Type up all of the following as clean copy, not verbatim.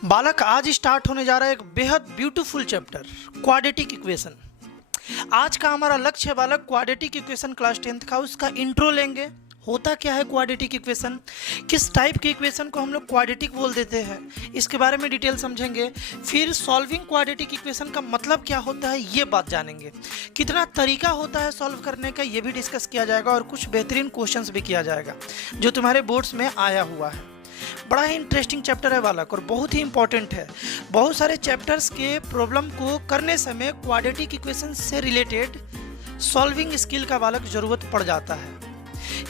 बालक आज स्टार्ट होने जा रहा है एक बेहद ब्यूटीफुल चैप्टर क्वाड्रेटिक इक्वेशन। आज का हमारा लक्ष्य है बालक क्वाड्रेटिक इक्वेशन क्लास 10th का, उसका इंट्रो लेंगे। होता क्या है क्वाड्रेटिक इक्वेशन, किस टाइप की इक्वेशन को हम लोग क्वाड्रेटिक बोल देते हैं, इसके बारे में डिटेल समझेंगे। फिर सॉल्विंग क्वाड्रेटिक इक्वेशन का मतलब क्या होता है ये बात जानेंगे। कितना तरीका होता है सॉल्व करने का ये भी डिस्कस किया जाएगा और कुछ बेहतरीन क्वेश्चंस भी किया जाएगा जो तुम्हारे बोर्ड्स में आया हुआ है। बड़ा ही इंटरेस्टिंग चैप्टर है बालक और बहुत ही इंपॉर्टेंट है। बहुत सारे चैप्टर्स के प्रॉब्लम को करने समय क्वाड्रेटिक इक्वेशन से रिलेटेड सॉल्विंग स्किल का बालक ज़रूरत पड़ जाता है।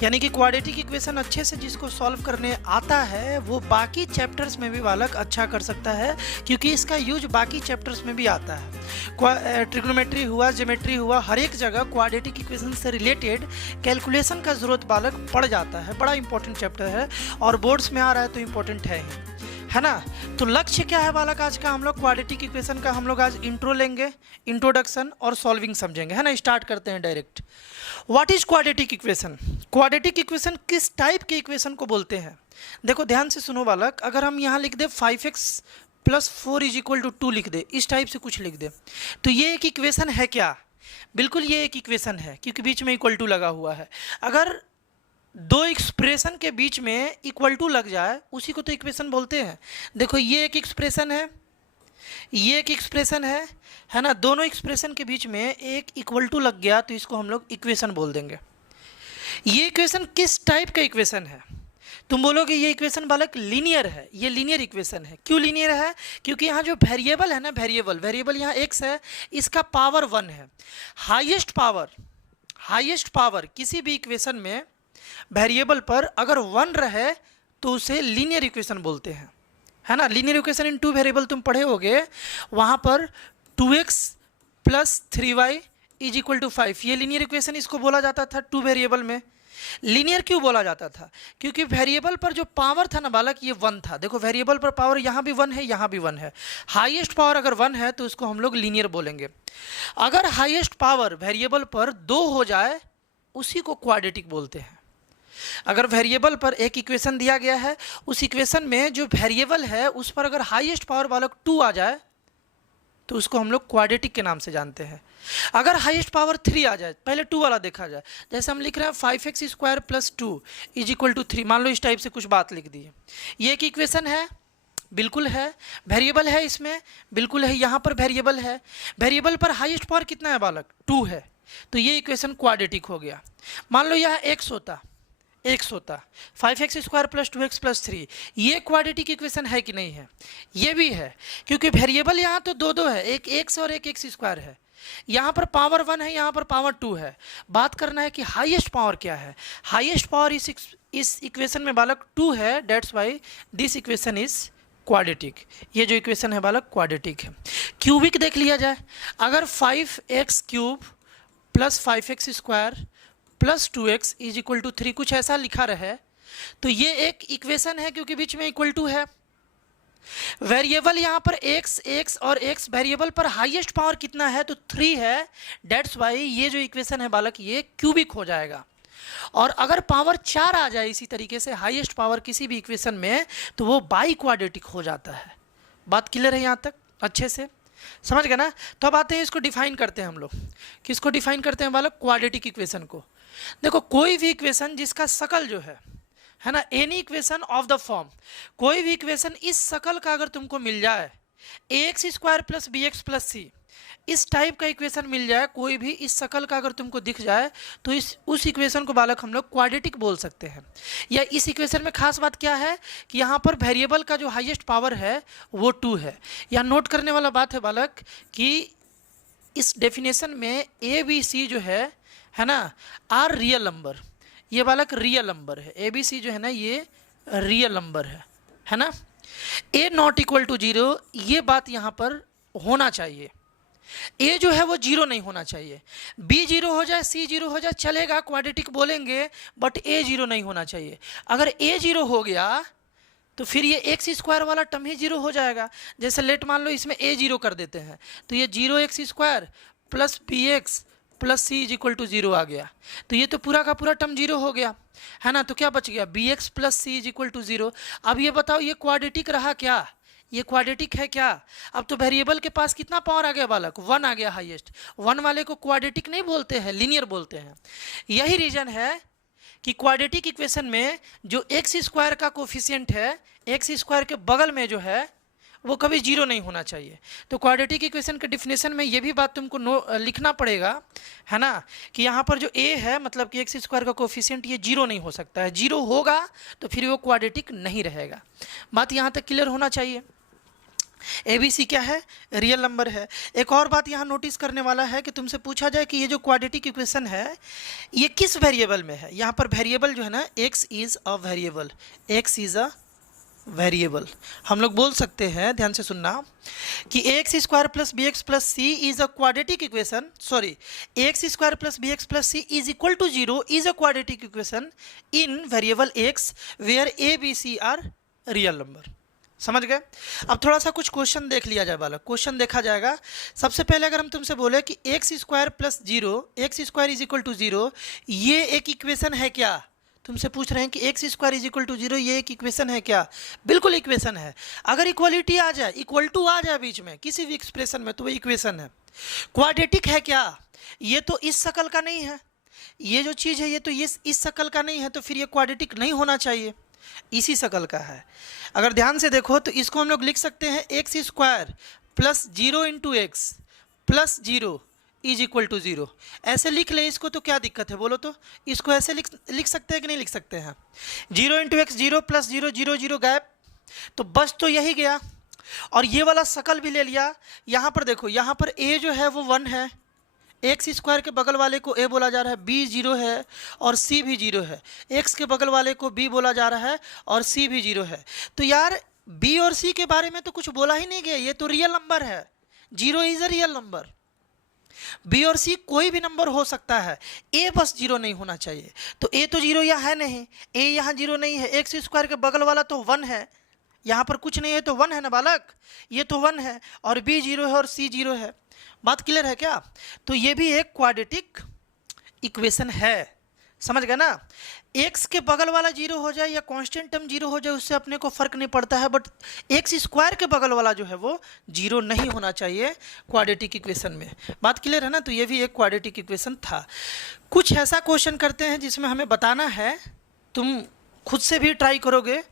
यानी कि क्वाड्रेटिक इक्वेशन अच्छे से जिसको सॉल्व करने आता है वो बाकी चैप्टर्स में भी बालक अच्छा कर सकता है, क्योंकि इसका यूज बाकी चैप्टर्स में भी आता है। ट्रिग्नोमेट्री हुआ, ज्योमेट्री हुआ, हर एक जगह क्वाड्रेटिक इक्वेशन से रिलेटेड कैलकुलेशन का ज़रूरत बालक पड़ जाता है। बड़ा इंपॉर्टेंट चैप्टर है और बोर्ड्स में आ रहा है तो इम्पोर्टेंट है ना। तो लक्ष्य क्या है बालक आज का, हम लोग क्वाड्रेटिक इक्वेशन का हम लोग आज इंट्रो लेंगे, इंट्रोडक्शन और सॉल्विंग समझेंगे, है ना। स्टार्ट करते हैं direct. What is quadratic equation? Quadratic equation किस टाइप के इक्वेशन को बोलते हैं? देखो ध्यान से सुनो बालक, अगर हम यहाँ लिख दे 5x + 4 = 2 लिख दे, इस टाइप से कुछ लिख दे, तो ये एक इक्वेशन है क्या? बिल्कुल ये एक इक्वेशन है, क्योंकि बीच में = लगा हुआ है। अगर दो एक्सप्रेशन के बीच में = लग जाए उसी को तो इक्वेशन बोलते हैं। देखो ये एक एक्सप्रेशन है, ये एक एक्सप्रेशन है ना। दोनों एक्सप्रेशन के बीच में एक = लग गया तो इसको हम लोग इक्वेशन बोल देंगे। ये इक्वेशन किस टाइप का इक्वेशन है? तुम बोलोगे ये इक्वेशन बालक लीनियर है। ये लीनियर इक्वेशन है। क्यों लीनियर है? क्योंकि यहाँ जो वेरिएबल है ना, वेरिएबल यहाँ x है, इसका पावर 1 है। हाईएस्ट पावर किसी भी इक्वेशन में वेरिएबल पर अगर 1 रहे तो उसे लीनियर इक्वेशन बोलते हैं, है ना। लीनियर इक्वेशन इन 2 वेरिएबल तुम पढ़े होगे, वहाँ पर 2x + 3y = 5, ये लीनियर इक्वेशन इसको बोला जाता था 2 वेरिएबल में। लीनियर क्यों बोला जाता था? क्योंकि वेरिएबल पर जो पावर था ना बालक ये 1 था। देखो वेरिएबल पर पावर यहाँ भी 1 है, यहाँ भी 1 है। हाईएस्ट पावर अगर 1 है तो उसको हम लोग लीनियर बोलेंगे। अगर हाईएस्ट पावर वेरिएबल पर 2 हो जाए उसी को क्वाड्रेटिक बोलते हैं। अगर वेरिएबल पर एक इक्वेशन दिया गया है, उस इक्वेशन में जो वेरिएबल है उस पर अगर हाईएस्ट पावर बालक 2 आ जाए तो उसको हम लोग क्वाड्रेटिक के नाम से जानते हैं। अगर हाईएस्ट पावर 3 आ जाए, पहले 2 वाला देखा जाए, जैसे हम लिख रहे हैं 5x² + 2 = 3, मान लो इस टाइप से कुछ बात लिख दी है। ये एक इक्वेशन है, बिल्कुल है। वेरिएबल है इसमें, बिल्कुल है। यहाँ पर वेरिएबल है, वेरिएबल पर हाईएस्ट पावर कितना है बालक? 2 है, तो ये इक्वेशन क्वाड्रेटिक हो गया। मान लो यह x होता 5x² + 2x + 3, ये क्वाड्रेटिक इक्वेशन है कि नहीं है? ये भी है, क्योंकि वेरिएबल यहाँ तो दो है, एक x और एक x² है। यहाँ पर पावर 1 है, यहाँ पर पावर 2 है। बात करना है कि हाईएस्ट पावर क्या है। हाईएस्ट पावर इस इक्वेशन में बालक 2 है, that's why this equation is quadratic. ये जो इक्वेशन है बालक क्वाड्रेटिक है। क्यूबिक देख लिया जाए, अगर 5x³ + 5x² + 2x = 3 कुछ ऐसा लिखा रहे तो ये एक इक्वेशन है, क्योंकि बीच में = है। वेरिएबल यहाँ पर x और x, वेरिएबल पर हाईएस्ट पावर कितना है तो 3 है, डेट्स वाई ये जो इक्वेशन है बालक ये क्यूबिक हो जाएगा। और अगर पावर 4 आ जाए इसी तरीके से हाईएस्ट पावर किसी भी इक्वेशन में तो वो बाई क्वाड्रेटिक हो जाता है। बात क्लियर है यहाँ तक? अच्छे से समझ गए ना। तो अब आते हैं इसको डिफाइन करते हैं हम लोग। किसको डिफाइन करते हैं बालक? क्वाड्रेटिक इक्वेशन को। देखो कोई भी इक्वेशन जिसका शकल जो है ना, any equation of the form, कोई भी इक्वेशन इस शकल का अगर तुमको मिल जाए, ax² + bx + c, इस टाइप का इक्वेशन मिल जाए, कोई भी इस शकल का अगर तुमको दिख जाए तो उस इक्वेशन को बालक हम लोग क्वाड्रेटिक बोल सकते हैं। या इस इक्वेशन में खास बात क्या है कि यहाँ पर वेरिएबल का जो हाईएस्ट पावर है वो 2 है। यहाँ नोट करने वाला बात है बालक कि इस डेफिनेशन में ABC जो है ना, आर रियल नंबर। ये बालक रियल नंबर है। ABC जो है ना ये रियल नंबर है ना। A ≠ 0, ये बात यहाँ पर होना चाहिए। A जो है वो 0 नहीं होना चाहिए। B 0 हो जाए, C 0 हो जाए, चलेगा, क्वाड्रेटिक बोलेंगे, बट A 0 नहीं होना चाहिए। अगर A 0 हो गया तो फिर ये x² वाला टर्म ही 0 हो जाएगा। जैसे लेट मान लो इसमें A 0 कर देते हैं तो ये 0x² + bx + c = 0 आ गया, तो ये तो पूरा का पूरा टर्म 0 हो गया, है ना। तो क्या बच गया? bx + c = 0। अब ये बताओ ये क्वाड्रेटिक रहा क्या? ये क्वाड्रेटिक है क्या? अब तो वेरिएबल के पास कितना पावर आ गया बालक? 1 आ गया हाईएस्ट। 1 वाले को क्वाड्रेटिक नहीं बोलते हैं, लीनियर बोलते हैं। यही रीजन है कि क्वाड्रेटिक इक्वेशन में जो एक्स स्क्वायर का कोफिशिएंट है, एक्स स्क्वायर के बगल में जो है वो कभी जीरो नहीं होना चाहिए। तो क्वाड्रेटिक इक्वेशन के डिफिनेशन में ये भी बात तुमको लिखना पड़ेगा, है ना, कि यहाँ पर जो ए है मतलब कि एक्स स्क्वायर का कोफिशिएंट ये जीरो नहीं हो सकता है। जीरो होगा तो फिर वो क्वाड्रेटिक नहीं रहेगा। बात यहाँ तक क्लियर होना चाहिए। ABC क्या है? रियल नंबर है। एक और बात यहाँ नोटिस करने वाला है कि तुमसे पूछा जाए कि ये जो क्वाड्रेटिक इक्वेशन है ये किस वेरिएबल में है। यहाँ पर वेरिएबल जो है ना, x is a variable, x is a variable. हम लोग बोल सकते हैं, ध्यान से सुनना, कि x square plus b x plus c is a quadratic equation, sorry, x square plus b x plus c is equal to zero is a quadratic equation in variable x where a b c are real number. समझ गए? अब थोड़ा सा कुछ question देख लिया जाए बालक। क्वेश्चन देखा जाएगा। सबसे पहले अगर हम तुमसे बोले कि x square plus zero, x square is equal to zero, ये एक इक्वेशन है क्या? तुमसे पूछ रहे हैं कि x square is equal to zero ये एक इक्वेशन है क्या? बिल्कुल इक्वेशन है। अगर इक्वलिटी आ जाए, इक्वल टू आ जाए बीच में किसी भी एक्सप्रेशन में, तो वो इक्वेशन है। क्वाड्रेटिक है क्या? ये तो इस शकल का नहीं है, ये जो चीज़ है ये तो ये इस शकल का नहीं है, तो फिर ये क्वाड्रेटिक नहीं होना चाहिए, इसी शकल का है। अगर ध्यान से देखो तो इसको हम लोग लिख सकते हैं x square plus zero into x plus zero is equal to zero. ऐसे लिख ले इसको, तो क्या दिक्कत है बोलो? तो इसको ऐसे लिख सकते हैं कि नहीं लिख सकते हैं? Zero into x zero plus zero, zero zero gap, तो बस तो यही गया। और ये वाला शकल भी ले लिया। यहाँ पर देखो, यहाँ पर ए जो है वो 1 है, एक्स स्क्वायर के बगल वाले को ए बोला जा रहा है, बी जीरो है और सी भी जीरो है, एक्स के बगल वाले को बी बोला जा रहा है और सी भी जीरो है। तो यार बी और सी के बारे में तो कुछ बोला ही नहीं गया, ये तो रियल नंबर है। Zero is a real number. B और सी कोई भी नंबर हो सकता है, ए बस जीरो नहीं होना चाहिए। तो ए तो जीरो यहाँ है नहीं, ए यहाँ जीरो नहीं है। एक्स स्क्वायर के बगल वाला तो 1 है, यहाँ पर कुछ नहीं है तो 1 है ना बालक, ये तो 1 है, और बी जीरो है और सी जीरो है। बात क्लियर है क्या? तो ये भी एक क्वाड्रेटिक इक्वेशन है। समझ गए ना? एक्स के बगल वाला जीरो हो जाए या कांस्टेंट टर्म जीरो हो जाए उससे अपने को फर्क नहीं पड़ता है, बट एक्स स्क्वायर के बगल वाला जो है वो जीरो नहीं होना चाहिए क्वाड्रेटिक इक्वेशन में। बात क्लियर है ना? तो ये भी एक क्वाड्रेटिक इक्वेशन था। कुछ ऐसा क्वेश्चन करते हैं जिसमें हमें बताना है, तुम खुद से भी ट्राई करोगे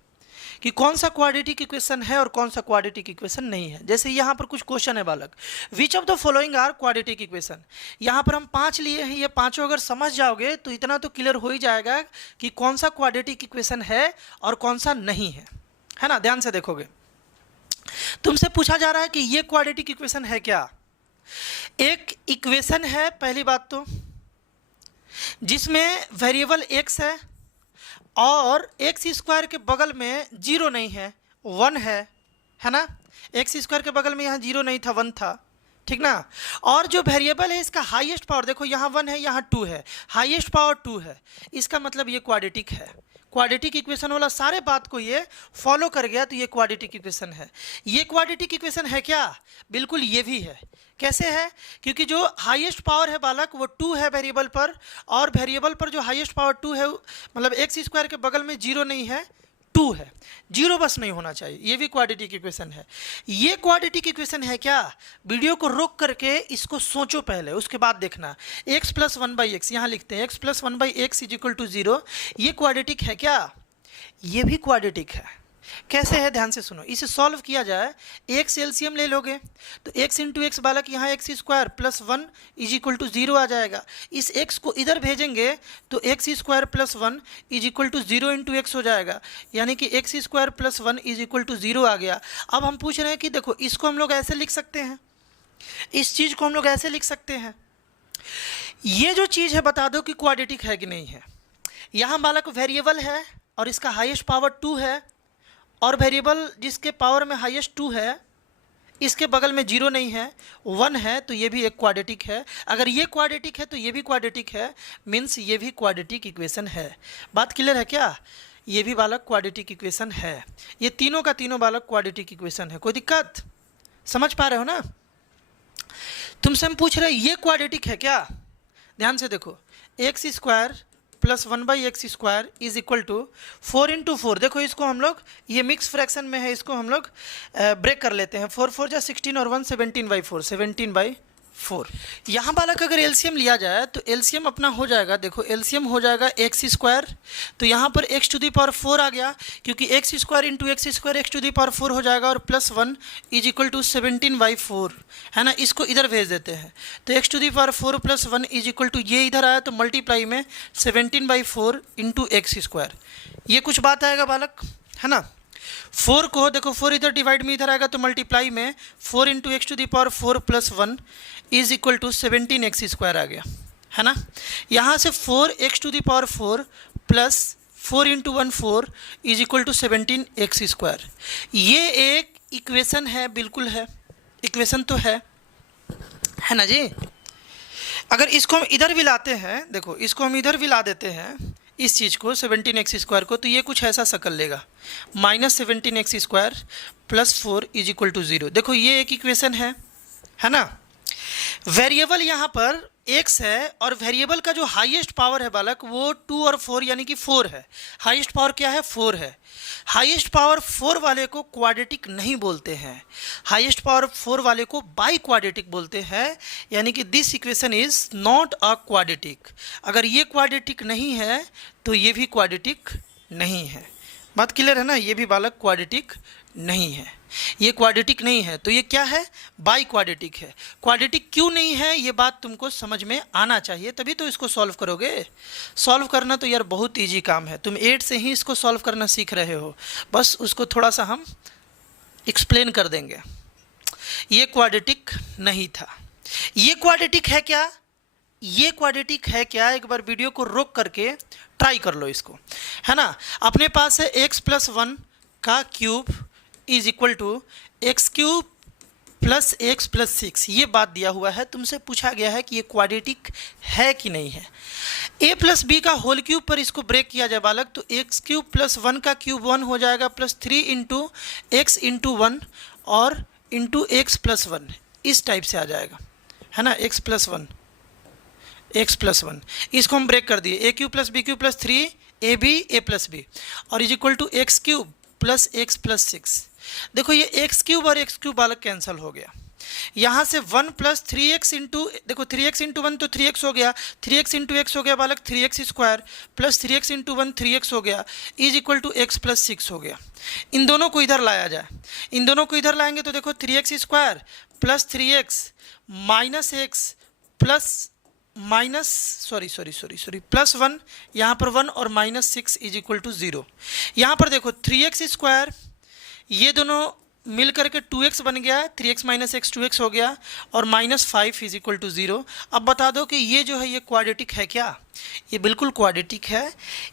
कि कौन सा क्वाड्रेटिक इक्वेशन है और कौन सा क्वाड्रेटिक इक्वेशन नहीं है। जैसे यहाँ पर कुछ क्वेश्चन है बालक, which of the following are quadratic equation. यहाँ पर हम 5 लिए हैं, ये पांचों अगर समझ जाओगे तो इतना तो क्लियर हो ही जाएगा कि कौन सा क्वाड्रेटिक इक्वेशन है और कौन सा नहीं है ना? ध्यान से देखोगे। तुमसे पूछा जा रहा है कि ये क्वाड्रेटिक इक्वेशन है क्या? एक इक्वेशन है पहली बात तो, जिसमें वेरिएबल एक्स है और एक्स स्क्वायर के बगल में जीरो नहीं है, 1 है ना? एक्स स्क्वायर के बगल में यहाँ जीरो नहीं था, 1 था, ठीक ना? और जो वेरिएबल है इसका हाईएस्ट पावर देखो, यहाँ 1 है यहाँ 2 है, हाईएस्ट पावर 2 है। इसका मतलब ये क्वाड्रेटिक है। क्वाड्रेटिक इक्वेशन वाला सारे बात को ये फॉलो कर गया तो ये क्वाड्रेटिक इक्वेशन है। ये क्वाड्रेटिक इक्वेशन है क्या? बिल्कुल ये भी है। कैसे है? क्योंकि जो हाईएस्ट पावर है बालक वो 2 है वेरिएबल पर, और वेरिएबल पर जो हाईएस्ट पावर 2 है, मतलब एक्स स्क्वायर के बगल में जीरो नहीं है, 2 है, जीरो बस नहीं होना चाहिए। ये भी क्वाड्रेटिक इक्वेशन है। ये क्वाड्रेटिक इक्वेशन है क्या? वीडियो को रोक करके इसको सोचो पहले, उसके बाद देखना। एक्स प्लस 1/x यहाँ लिखते हैं, x plus 1/x is equal to 0। ये क्वाड्रेटिक है क्या? ये भी क्वाड्रेटिक है। कैसे है? ध्यान से सुनो। इसे सॉल्व किया जाए, एक्स एलसीएम ले लोगे तो एक्स इंटू एक्स बालक यहाँ x square plus 1 is equal to 0 आ जाएगा। इस एक्स को इधर भेजेंगे तो x square plus 1 is equal to 0 into x हो जाएगा, यानी कि x square plus 1 is equal to 0 आ गया। अब हम पूछ रहे हैं कि देखो इसको हम लोग ऐसे लिख सकते हैं, इस चीज़ को हम लोग ऐसे लिख सकते हैं। ये जो चीज़ है बता दो कि क्वाड्रेटिक है कि नहीं है। यहाँ बालक वेरिएबल है और इसका हाईएस्ट पावर 2 है, और वेरिएबल जिसके पावर में हाईएस्ट 2 है इसके बगल में जीरो नहीं है, 1 है, तो ये भी एक क्वाड्रेटिक है। अगर ये क्वाड्रेटिक है तो ये भी क्वाड्रेटिक है, मीन्स ये भी क्वाड्रेटिक इक्वेशन है। बात क्लियर है क्या? ये भी बालक क्वाड्रेटिक इक्वेशन है। ये तीनों का तीनों बालक क्वाड्रेटिक इक्वेशन है। कोई दिक्कत? समझ पा रहे हो ना? तुमसे हम पूछ रहे हैं ये क्वाड्रेटिक है क्या? ध्यान से देखो, x square plus 1/x² is equal to 4 into 4। देखो इसको हम लोग, ये मिक्स फ्रैक्शन में है, इसको हम लोग ब्रेक कर लेते हैं। 4 4 जा 16 और 1 17/4, 17/4। यहाँ बालक अगर एलसीएम लिया जाए तो एलसीएम अपना हो जाएगा, देखो एलसीएम हो जाएगा x²। तो यहाँ पर x⁴ आ गया, क्योंकि x² इंटू x² x⁴ हो जाएगा, और +1 इज इक्वल टू 17/4, है ना। इसको इधर भेज देते हैं, तो x⁴ + 1 इज इक्वल टू, ये इधर आया तो मल्टीप्लाई में 17/4 इंटू x²। ये कुछ बात आएगा बालक, है ना। 4 को देखो, 4 इधर डिवाइड में इधर आएगा तो मल्टीप्लाई में 4 into x⁴ + 1 is equal to 17x² आ गया, है ना। यहाँ से 4x⁴ plus 4 into 1 4 is equal to 17x²। ये एक इक्वेशन है, बिल्कुल है, इक्वेशन तो है ना जी। अगर इसको हम इधर भी लाते हैं, देखो इसको हम इधर भी ला देते हैं, इस चीज़ को 17x² को, तो ये कुछ ऐसा शक्ल लेगा, -17x² + 4 इज इक्वल टू 0। देखो ये एक इक्वेशन है ना। वेरिएबल यहाँ पर x है, और वेरिएबल का जो हाईएस्ट पावर है बालक वो 2 और 4 यानी कि 4 है। हाईएस्ट पावर क्या है? 4 है। हाईएस्ट पावर 4 वाले को क्वाड्रेटिक नहीं बोलते हैं, हाईएस्ट पावर 4 वाले को बाई क्वाड्रेटिक बोलते हैं, यानी कि this equation is not a quadratic. अगर ये क्वाड्रेटिक नहीं है तो ये भी क्वाड्रेटिक नहीं है। बात क्लियर है ना, ये भी बालक क्वाड्रेटिक नहीं है, ये क्वाड्रेटिक नहीं है, तो ये क्या है? बाई क्वाड्रेटिक है। क्वाड्रेटिक क्यों नहीं है ये बात तुमको समझ में आना चाहिए, तभी तो इसको सॉल्व करोगे। सॉल्व करना तो यार बहुत इजी काम है, तुम 8 से ही इसको सॉल्व करना सीख रहे हो, बस उसको थोड़ा सा हम एक्सप्लेन कर देंगे। ये क्वाड्रेटिक नहीं था। ये क्वाड्रेटिक है क्या? ये क्वाड्रेटिक है क्या? एक बार वीडियो को रोक करके ट्राई कर लो इसको, है ना। अपने पास है x+1 का cube is equal to x³ + x + 6। ये बात दिया हुआ है, तुमसे पूछा गया है कि ये क्वाड्रेटिक है कि नहीं है। a + b का होल क्यूब पर इसको ब्रेक किया जाए बालक, तो x³ + 1 का क्यूब 1 हो जाएगा, +3 इंटू x इंटू 1 और इंटू x + 1, इस टाइप से आ जाएगा, है ना। x + 1 इसको हम ब्रेक कर दिए, a³ + b³ + 3 ab a + b और is equal to x³ + x + 6। देखो ये x³ और x³ बालक कैंसिल हो गया। यहाँ से 1 + 3x इंटू, देखो 3x इंटू 1 तो 3x हो गया, 3x इंटू x हो गया बालक 3x² plus 3x into 1 3x हो गया, इज इक्वल टू x + 6 हो गया। इन दोनों को इधर लाया जाए, इन दोनों को इधर लाएंगे तो देखो 3x² plus 3x minus x plus +1, यहाँ पर 1 और -6 इज इक्वल टू 0। यहाँ पर देखो 3x², ये दोनों मिल करके 2x बन गया, 3x - x 2x हो गया, और -5 इज इक्वल टू 0। अब बता दो कि ये जो है ये क्वाड्रेटिक है क्या? ये बिल्कुल क्वाड्रेटिक है।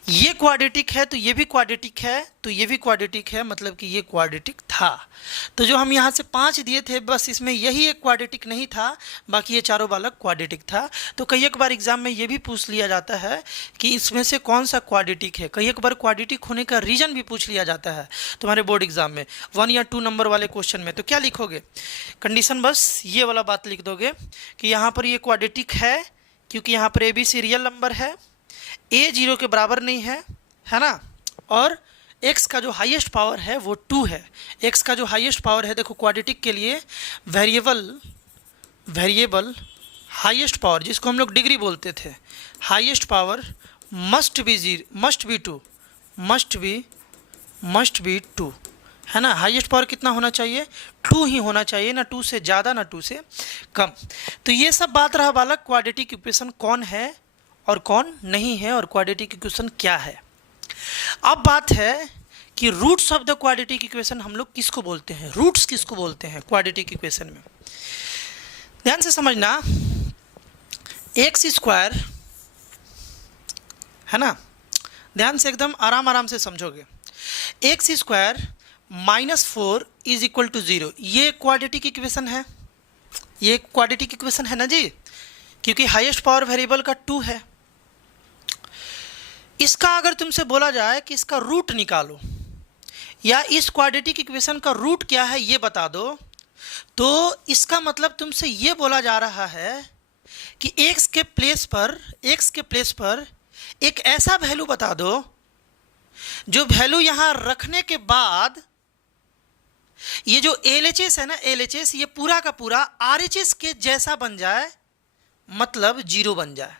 ये क्वाड्रेटिक है तो ये भी क्वाड्रेटिक है, तो ये भी क्वाड्रेटिक है, मतलब कि ये क्वाड्रेटिक था। तो जो हम यहाँ से 5 दिए थे, बस इसमें यही एक क्वाड्रेटिक नहीं था, बाकी ये चारों बालक क्वाड्रेटिक था। तो कई एक बार एग्जाम में ये भी पूछ लिया जाता है कि इसमें से कौन सा क्वाड्रेटिक है। कई एक बार क्वाड्रेटिक होने का रीजन भी पूछ लिया जाता है तुम्हारे बोर्ड एग्जाम में, 1 या 2 नंबर वाले क्वेश्चन में। तो क्या लिखोगे? कंडीशन बस ये वाला बात लिख दोगे कि यहाँ पर ये क्वाड्रेटिक है क्योंकि यहाँ पर ABC रियल नंबर है, a 0 के बराबर नहीं है ना, और x का जो हाईएस्ट पावर है वो 2 है। x का जो हाईएस्ट पावर है, देखो क्वाड्रेटिक के लिए वेरिएबल हाईएस्ट पावर, जिसको हम लोग डिग्री बोलते थे, हाईएस्ट पावर मस्ट बी 2, है ना। हाईएस्ट पावर कितना होना चाहिए? 2 ही होना चाहिए, ना 2 से ज़्यादा ना 2 से कम। तो ये सब बात रहा बालक क्वाड्रेटिक इक्वेशन कौन है और कौन नहीं है, और क्वाड्रेटिक इक्वेशन क्या है। अब बात है कि roots of the quadratic equation हम लोग किसको बोलते हैं, रूट्स किसको बोलते हैं क्वाड्रेटिक इक्वेशन में। ध्यान से समझना, x², है ना, ध्यान से एकदम आराम से समझोगे। x² -4 इज इक्वल टू 0, ये क्वाड्रेटिक इक्वेशन है, ये क्वाड्रेटिक इक्वेशन है ना जी, क्योंकि हाईएस्ट पावर वेरिएबल का 2 है। इसका अगर तुमसे बोला जाए कि इसका रूट निकालो या इस क्वाड्रेटिक इक्वेशन का रूट क्या है ये बता दो, तो इसका मतलब तुमसे ये बोला जा रहा है कि x के प्लेस पर एक ऐसा वैल्यू बता दो जो वैल्यू यहां रखने के बाद ये जो LHS है ना, LHS ये पूरा का पूरा RHS के जैसा बन जाए, मतलब जीरो बन जाए।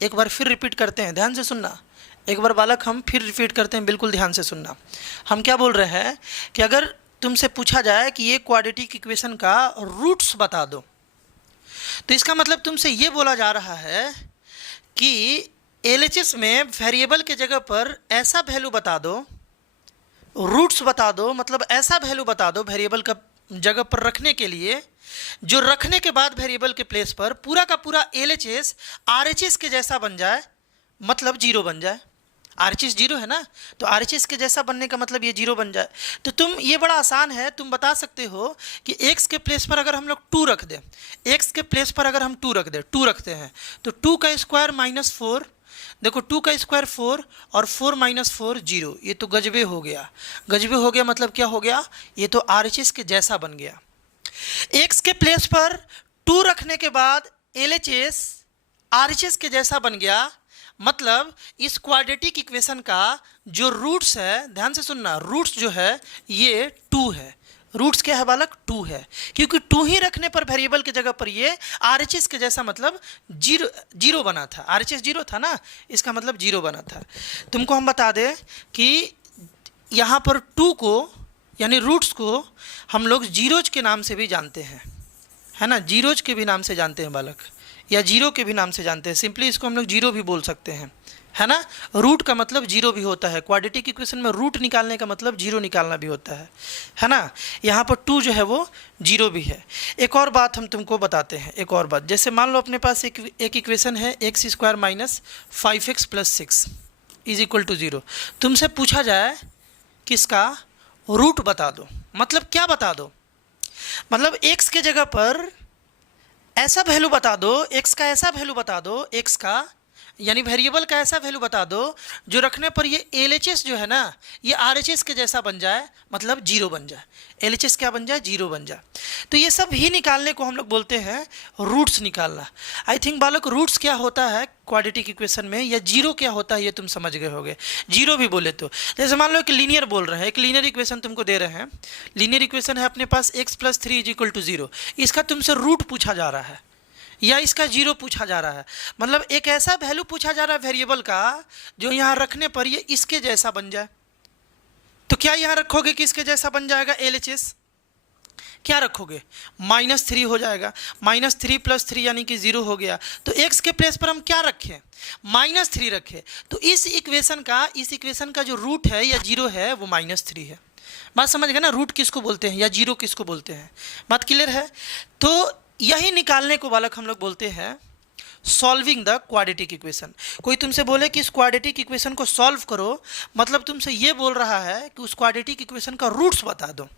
एक बार फिर रिपीट करते हैं, ध्यान से सुनना। एक बार बालक हम फिर रिपीट करते हैं, बिल्कुल ध्यान से सुनना। हम क्या बोल रहे हैं कि अगर तुमसे पूछा जाए कि ये क्वाड्रेटिक इक्वेशन का रूट्स बता दो, तो इसका मतलब तुमसे ये बोला जा रहा है कि LHS में वेरिएबल के जगह पर ऐसा वैल्यू बता दो, रूट्स बता दो, मतलब ऐसा वैल्यू बता दो वेरिएबल का जगह पर रखने के लिए, जो रखने के बाद वेरिएबल के प्लेस पर पूरा का पूरा LHS RHS के जैसा बन जाए, मतलब जीरो बन जाए। RHS जीरो है ना, तो RHS के जैसा बनने का मतलब ये जीरो बन जाए। तो तुम, ये बड़ा आसान है, तुम बता सकते हो कि x के प्लेस पर अगर हम लोग 2 रख दें, x के प्लेस पर अगर हम 2 रख दें, 2 रखते हैं, तो 2 का स्क्वायर माइनस 4, देखो 2 का स्क्वायर 4 और 4 माइनस 4 0, ये तो गजबे हो गया। गजबे हो गया मतलब क्या हो गया, ये तो RHS के जैसा बन गया। x के प्लेस पर 2 रखने के बाद LHS RHS के जैसा बन गया, मतलब इस क्वाड्रेटिक इक्वेशन का जो रूट्स है, ध्यान से सुनना, रूट्स जो है ये 2 है। रूट्स क्या है बालक, 2 है, क्योंकि 2 ही रखने पर वेरिएबल की जगह पर ये RHS के जैसा, मतलब जीरो बना था। RHS जीरो था ना, इसका मतलब जीरो बना था। तुमको हम बता दें कि यहाँ पर 2 को यानी रूट्स को हम लोग जीरोज के नाम से भी जानते हैं, है ना, जीरोज के भी नाम से जानते हैं बालक, या जीरो के भी नाम से जानते हैं। सिंपली इसको हम लोग जीरो भी बोल सकते हैं, है ना। रूट का मतलब जीरो भी होता है, क्वाड्रेटिक इक्वेशन में रूट निकालने का मतलब जीरो निकालना भी होता है ना। यहाँ पर 2 जो है वो जीरो भी है। एक और बात हम तुमको बताते हैं, एक और बात, जैसे मान लो अपने पास एक इक्वेशन है x square minus 5x plus 6 is equal to 0। तुमसे पूछा जाए किसका रूट बता दो, मतलब क्या बता दो, मतलब x के जगह पर ऐसा वैल्यू बता दो, x का ऐसा वैल्यू बता दो, x का यानी वेरिएबल का ऐसा वैल्यू बता दो जो रखने पर ये LHS जो है ना, ये RHS के जैसा बन जाए, मतलब जीरो बन जाए। LHS क्या बन जाए, जीरो बन जाए। तो ये सब ही निकालने को हम लोग बोलते हैं रूट्स निकालना। आई थिंक बालक रूट्स क्या होता है क्वाड्रेटिक इक्वेशन में, या जीरो क्या होता है ये तुम समझ गए होगे। जीरो भी बोले तो, जैसे मान लो कि लीनियर बोल रहे हैं, एक लीनियर इक्वेशन तुमको दे रहे हैं, लीनियर इक्वेशन है अपने पास x plus 3 is equal to 0, इसका तुमसे रूट पूछा जा रहा है या इसका जीरो पूछा जा रहा है, मतलब एक ऐसा वैल्यू पूछा जा रहा है वेरिएबल का जो यहाँ रखने पर ये इसके जैसा बन जाए। तो क्या यहाँ रखोगे कि इसके जैसा बन जाएगा LHS, क्या रखोगे, -3 हो जाएगा, -3 प्लस 3 यानी कि 0 हो गया। तो x के प्लेस पर हम क्या रखें, -3 रखें। तो इस इक्वेशन का जो रूट है या जीरो है वो -3 है। बात समझ गए ना, रूट किसको बोलते हैं या जीरो किसको बोलते हैं, बात क्लियर है। तो यही निकालने को बालक हम लोग बोलते हैं सॉल्विंग द क्वाड्रेटिक इक्वेशन। कोई तुमसे बोले कि इस क्वाड्रेटिक इक्वेशन को सॉल्व करो, मतलब तुमसे ये बोल रहा है कि उस क्वाड्रेटिक इक्वेशन का रूट्स बता दो,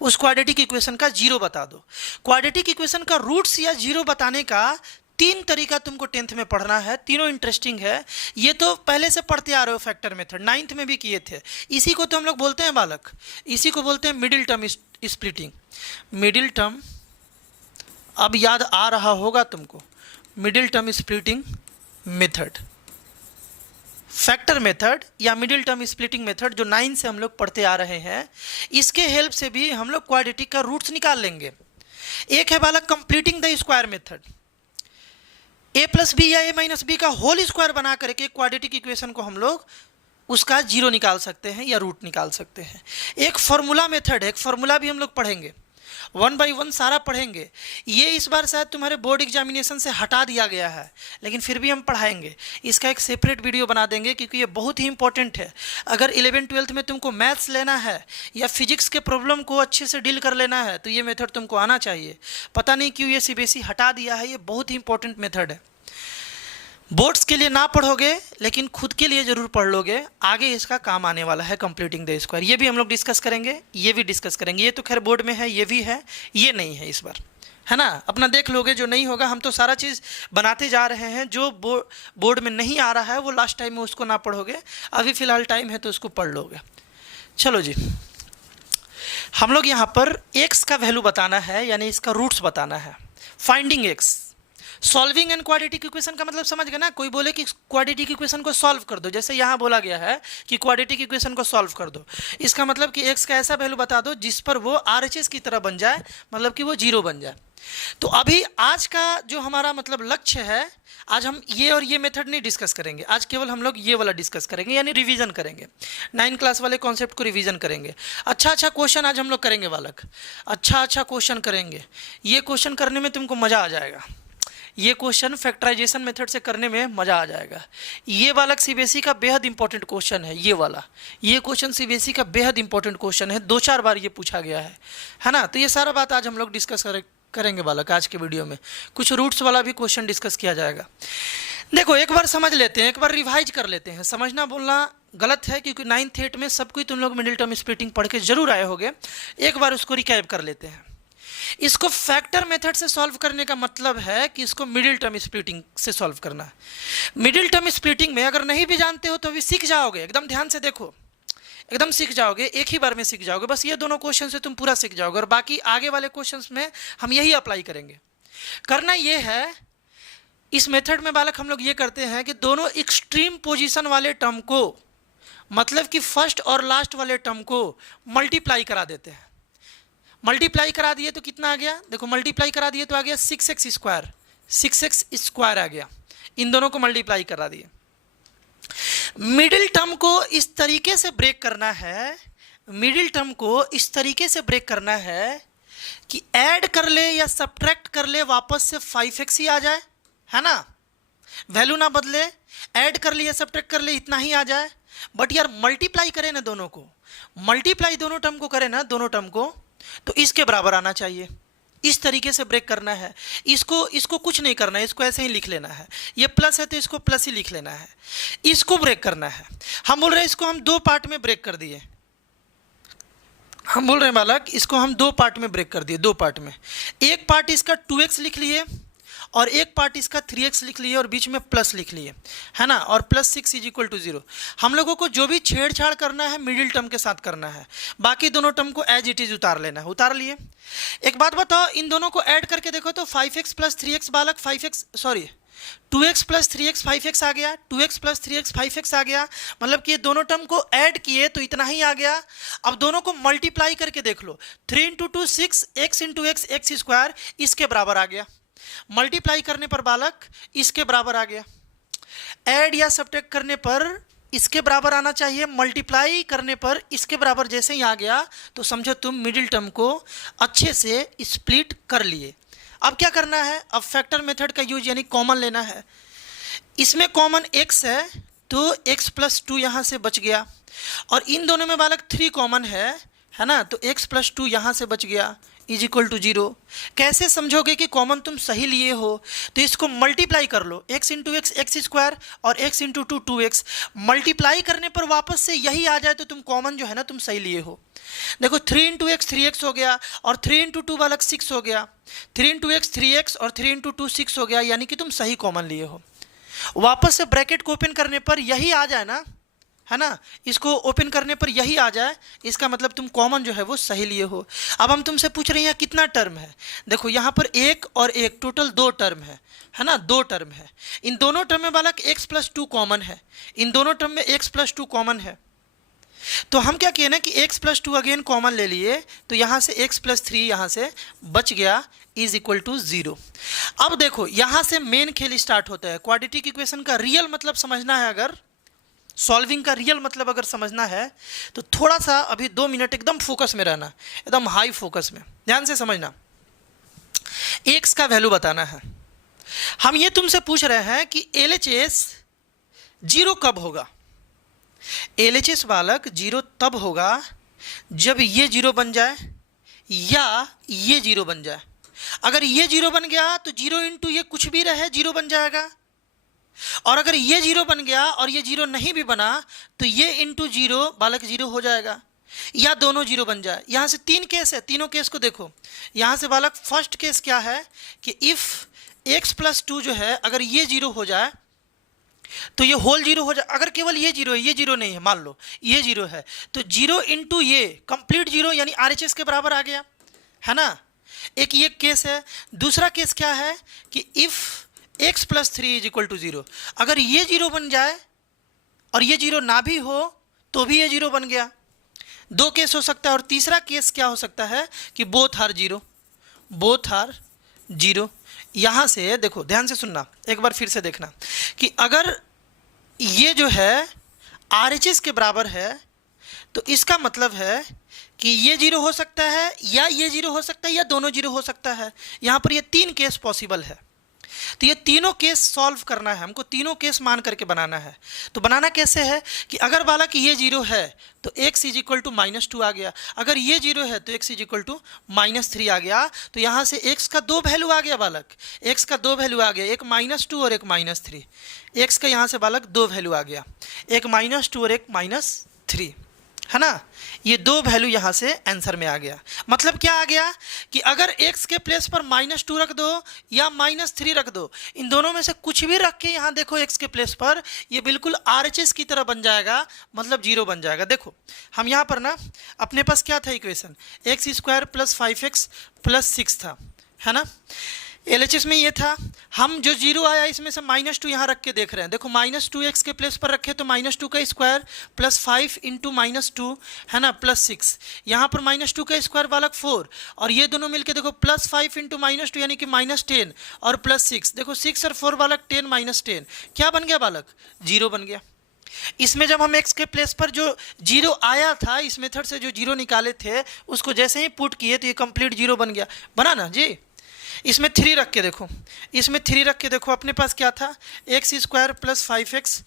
उस क्वाड्रेटिक इक्वेशन का जीरो बता दो। क्वाड्रेटिक इक्वेशन का रूट्स या जीरो बताने का 3 तरीका तुमको 10th में पढ़ना है, तीनों इंटरेस्टिंग है। ये तो पहले से पढ़ते आ रहे हो, फैक्टर मेथड 9th में भी किए थे। इसी को तो हम लोग बोलते हैं बालक, इसी को बोलते हैं middle term splitting. Middle term अब याद आ रहा होगा तुमको, middle term splitting method, factor method या मिडिल टर्म स्प्लिटिंग मेथड जो 9 से हम लोग पढ़ते आ रहे हैं, इसके हेल्प से भी हम लोग क्वाड्रेटिक का रूट्स निकाल लेंगे। एक है बालक completing the square method, a plus b या a माइनस बी का होल स्क्वायर बना करके क्वाड्रेटिक इक्वेशन को हम लोग उसका जीरो निकाल सकते हैं या रूट निकाल सकते हैं। एक फॉर्मूला मेथड है, एक फॉर्मूला भी हम लोग पढ़ेंगे, 1 बाई 1 सारा पढ़ेंगे। ये इस बार शायद तुम्हारे बोर्ड एग्जामिनेशन से हटा दिया गया है, लेकिन फिर भी हम पढ़ाएंगे। इसका एक सेपरेट वीडियो बना देंगे क्योंकि ये बहुत ही इंपॉर्टेंट है। अगर 11th-12th में तुमको मैथ्स लेना है या फिजिक्स के प्रॉब्लम को अच्छे से डील कर लेना है तो ये मेथड तुमको आना चाहिए। पता नहीं क्यों ये सीबीएसई हटा दिया है, ये बहुत ही इंपॉर्टेंट मेथड है। बोर्ड्स के लिए ना पढ़ोगे लेकिन खुद के लिए ज़रूर पढ़ लोगे, आगे इसका काम आने वाला है कंप्लीटिंग द स्क्वायर। ये भी हम लोग डिस्कस करेंगे, ये भी डिस्कस करेंगे। ये तो खैर बोर्ड में है, ये भी है, ये नहीं है इस बार, है ना। अपना देख लोगे, जो नहीं होगा हम तो सारा चीज़ बनाते जा रहे हैं। जो बोर्ड में नहीं आ रहा है वो लास्ट टाइम में उसको ना पढ़ोगे, अभी फ़िलहाल टाइम है तो उसको पढ़ लोगे। चलो जी, हम लोग यहाँ पर एक्स का वैल्यू बताना है, यानी इसका रूट्स बताना है, finding x. Solving and quadratic equation का मतलब समझ गए ना। कोई बोले कि क्वाड्रेटिक इक्वेशन को सॉल्व कर दो, जैसे यहाँ बोला गया है कि क्वाड्रेटिक इक्वेशन को सॉल्व कर दो, इसका मतलब कि एक्स का ऐसा वैल्यू बता दो जिस पर वो आरएचएस की तरह बन जाए, मतलब कि वो जीरो बन जाए। तो अभी आज का जो हमारा मतलब लक्ष्य है, आज हम ये और ये मेथड नहीं डिस्कस करेंगे, आज केवल हम लोग ये वाला डिस्कस करेंगे, यानी रिवीजन करेंगे, 9 क्लास वाले कॉन्सेप्ट को रिवीजन करेंगे। अच्छा क्वेश्चन आज हम लोग करेंगे बालक, अच्छा क्वेश्चन करेंगे। ये क्वेश्चन करने में तुमको मज़ा आ जाएगा, ये क्वेश्चन फैक्टराइजेशन मेथड से करने में मज़ा आ जाएगा। ये बालक सीबीएसई का बेहद इंपॉर्टेंट क्वेश्चन है, ये वाला, ये क्वेश्चन सीबीएसई का बेहद इंपॉर्टेंट क्वेश्चन है, 2-4 बार ये पूछा गया है ना। तो ये सारा बात आज हम लोग डिस्कस करेंगे बालक आज के वीडियो में। कुछ रूट्स वाला भी क्वेश्चन डिस्कस किया जाएगा। देखो एक बार समझ लेते हैं, एक बार रिवाइज कर लेते हैं। समझना बोलना गलत है, क्योंकि 9th 8 में सब कोई तुम लोग मिडिल टर्म स्प्लिटिंग पढ़ के जरूर आए होगे। एक बार उसको रिकैप कर लेते हैं। इसको फैक्टर मेथड से सॉल्व करने का मतलब है कि इसको मिडिल टर्म स्प्लिटिंग से सॉल्व करना है। मिडिल टर्म स्प्लिटिंग में अगर नहीं भी जानते हो तो भी सीख जाओगे, एकदम ध्यान से देखो, एकदम सीख जाओगे, एक ही बार में सीख जाओगे। बस ये दोनों क्वेश्चन से तुम पूरा सीख जाओगे, और बाकी आगे वाले क्वेश्चंस में हम यही अप्लाई करेंगे। करना ये है, इस मेथड में बालक हम लोग ये करते हैं कि दोनों एक्सट्रीम पोजीशन वाले टर्म को, मतलब कि फर्स्ट और लास्ट वाले टर्म को मल्टीप्लाई करा देते हैं। मल्टीप्लाई करा दिए तो कितना आ गया, देखो मल्टीप्लाई करा दिए तो आ गया 6x स्क्वायर, 6x स्क्वायर आ गया। इन दोनों को मल्टीप्लाई करा दिए। मिडिल टर्म को इस तरीके से ब्रेक करना है, मिडिल टर्म को इस तरीके से ब्रेक करना है कि ऐड कर ले या सब्ट्रैक्ट कर ले वापस से 5x ही आ जाए, है ना, वैल्यू ना बदले, ऐड कर ले या सब्ट्रैक्ट कर ले इतना ही आ जाए। बट यार मल्टीप्लाई करें ना दोनों को, मल्टीप्लाई दोनों टर्म को करें ना, दोनों टर्म को, तो इसके बराबर आना चाहिए। इस तरीके से ब्रेक करना है। इसको कुछ नहीं करना है, इसको ऐसे ही लिख लेना है। ये प्लस है तो इसको प्लस ही लिख लेना है। इसको ब्रेक करना है। हम बोल रहे हैं इसको हम 2 पार्ट में ब्रेक कर दिए। हम बोल रहे हैं बालक इसको हम 2 पार्ट में ब्रेक कर दिए, 2 पार्ट में। एक पार्ट इसका 2x लिख लिए और एक पार्ट इसका 3x लिख लिए और बीच में प्लस लिख लिए, है ना, और +6 = 0। हम लोगों को जो भी छेड़छाड़ करना है मिडिल टर्म के साथ करना है, बाकी दोनों टर्म को एज इट इज उतार लेना है। उतार लिए। एक बात बताओ, इन दोनों को ऐड करके देखो तो 5x + 3x बालक 2x + 3x 5x आ गया, 2x + 3x 5x आ गया। मतलब कि ये दोनों टर्म को ऐड किए तो इतना ही आ गया। अब दोनों को मल्टीप्लाई करके देख लो, 3 × 2 6, x × x x स्क्वायर, इसके बराबर आ गया। मल्टीप्लाई करने पर बालक इसके बराबर आ गया। ऐड या सब्ट्रैक्ट करने पर इसके बराबर आना चाहिए, मल्टीप्लाई करने पर इसके बराबर जैसे ही आ गया तो समझो तुम मिडिल टर्म को अच्छे से स्प्लिट कर लिए। अब क्या करना है, अब फैक्टर मेथड का यूज यानी कॉमन लेना है। इसमें कॉमन x है तो x + 2 यहाँ से बच गया, और इन दोनों में बालक 3 कॉमन है ना, तो x + 2 यहाँ से बच गया = 0। कैसे समझोगे कि कॉमन तुम सही लिए हो, तो इसको मल्टीप्लाई कर लो, x × x x स्क्वायर और x × 2 2x। मल्टीप्लाई करने पर वापस से यही आ जाए तो तुम कॉमन जो है ना तुम सही लिए हो। देखो 3 × x 3x हो गया और 3 × 2 बालक 6 हो गया, 3 × x 3x और 3 × 2 6 हो गया, यानी कि तुम सही कॉमन लिए हो। वापस से ब्रैकेट को ओपन करने पर यही आ जाए ना, है ना, इसको ओपन करने पर यही आ जाए, इसका मतलब तुम कॉमन जो है वो सही लिए हो। अब हम तुमसे पूछ रहे हैं कितना टर्म है। देखो यहाँ पर 1 और 1 टोटल 2 टर्म है ना, 2 टर्म है। इन दोनों टर्म में बालक x + 2 कॉमन है, इन दोनों टर्म में x + 2 कॉमन है। तो हम क्या किए ना कि x + 2 अगेन कॉमन ले लिए, तो यहाँ से x + 3 यहाँ से बच गया = 0। अब देखो यहाँ से मेन खेल स्टार्ट होता है। क्वाड्रेटिक इक्वेशन का रियल मतलब समझना है, अगर सॉल्विंग का रियल मतलब अगर समझना है तो थोड़ा सा अभी 2 मिनट एकदम फोकस में रहना, एकदम हाई फोकस में, ध्यान से समझना। x का वैल्यू बताना है। हम ये तुमसे पूछ रहे हैं कि LHS 0 कब होगा। LHS बालक 0 तब होगा जब ये 0 बन जाए या ये 0 बन जाए। अगर ये 0 बन गया तो 0 × ये कुछ भी रहे 0 बन जाएगा, और अगर ये 0 बन गया और ये 0 नहीं भी बना तो ये × 0 बालक 0 हो जाएगा, या दोनों 0 बन जाए। यहाँ से 3 केस है, तीनों केस को देखो। यहाँ से बालक फर्स्ट केस क्या है कि इफ़ x + 2 जो है अगर ये 0 हो जाए तो ये होल 0 हो जाए। अगर केवल ये 0 है, ये 0 नहीं है, मान लो ये 0 है, तो 0 × ये कंप्लीट 0 यानी RHS के बराबर आ गया, है ना। एक ये केस है। दूसरा केस क्या है कि if x plus 3 is equal to 0। अगर ये 0 बन जाए और ये 0 ना भी हो तो भी ये 0 बन गया। दो केस हो सकता है। और तीसरा केस क्या हो सकता है कि बोथ आर 0, बोथ आर 0। यहाँ से देखो, ध्यान से सुनना, एक बार फिर से देखना कि अगर ये जो है RHS के बराबर है तो इसका मतलब है कि ये 0 हो सकता है या ये 0 हो सकता है या दोनों 0 हो सकता है। यहाँ पर ये 3 केस पॉसिबल है। तो ये तीनों केस सॉल्व करना है हमको, तीनों केस मान करके बनाना है। तो बनाना कैसे है कि अगर बालक ये 0 है तो x इज इक्वल टू -2 आ गया। अगर ये 0 है तो x इज इक्वल टू -3 आ गया। तो यहाँ से x का 2 वैल्यू आ गया बालक, x का 2 वैल्यू आ गया, एक -2 और एक -3। x का यहाँ से बालक 2 वैल्यू आ गया, एक -2 और एक -3, है ना। ये 2 वैल्यू यहाँ से आंसर में आ गया। मतलब क्या आ गया कि अगर x के प्लेस पर -2 रख दो या -3 रख दो, इन दोनों में से कुछ भी रख के यहाँ देखो x के प्लेस पर, ये बिल्कुल RHS की तरह बन जाएगा, मतलब 0 बन जाएगा। देखो हम यहाँ पर ना, अपने पास क्या था इक्वेशन, x² + 5x + 6 था, है ना। LHS में ये था। हम जो 0 आया इसमें से -2 यहाँ रख के देख रहे हैं। देखो -2 x के प्लेस पर रखे तो -2 का स्क्वायर + 5 × -2, है ना, +6। यहाँ पर -2 का स्क्वायर बालक 4, और ये दोनों मिलके देखो +5 × -2 यानी कि -10 और +6। देखो 6 और 4 बालक 10 - 10 क्या बन गया बालक, 0 बन गया। इसमें जब हम x के प्लेस पर जो 0 आया था, इस मेथड से जो 0 निकाले थे उसको जैसे ही पुट किए तो ये कंप्लीट 0 बन गया। बना ना जी। इसमें 3 रख के देखो, इसमें 3 रख के देखो, अपने पास क्या था, x² + 5x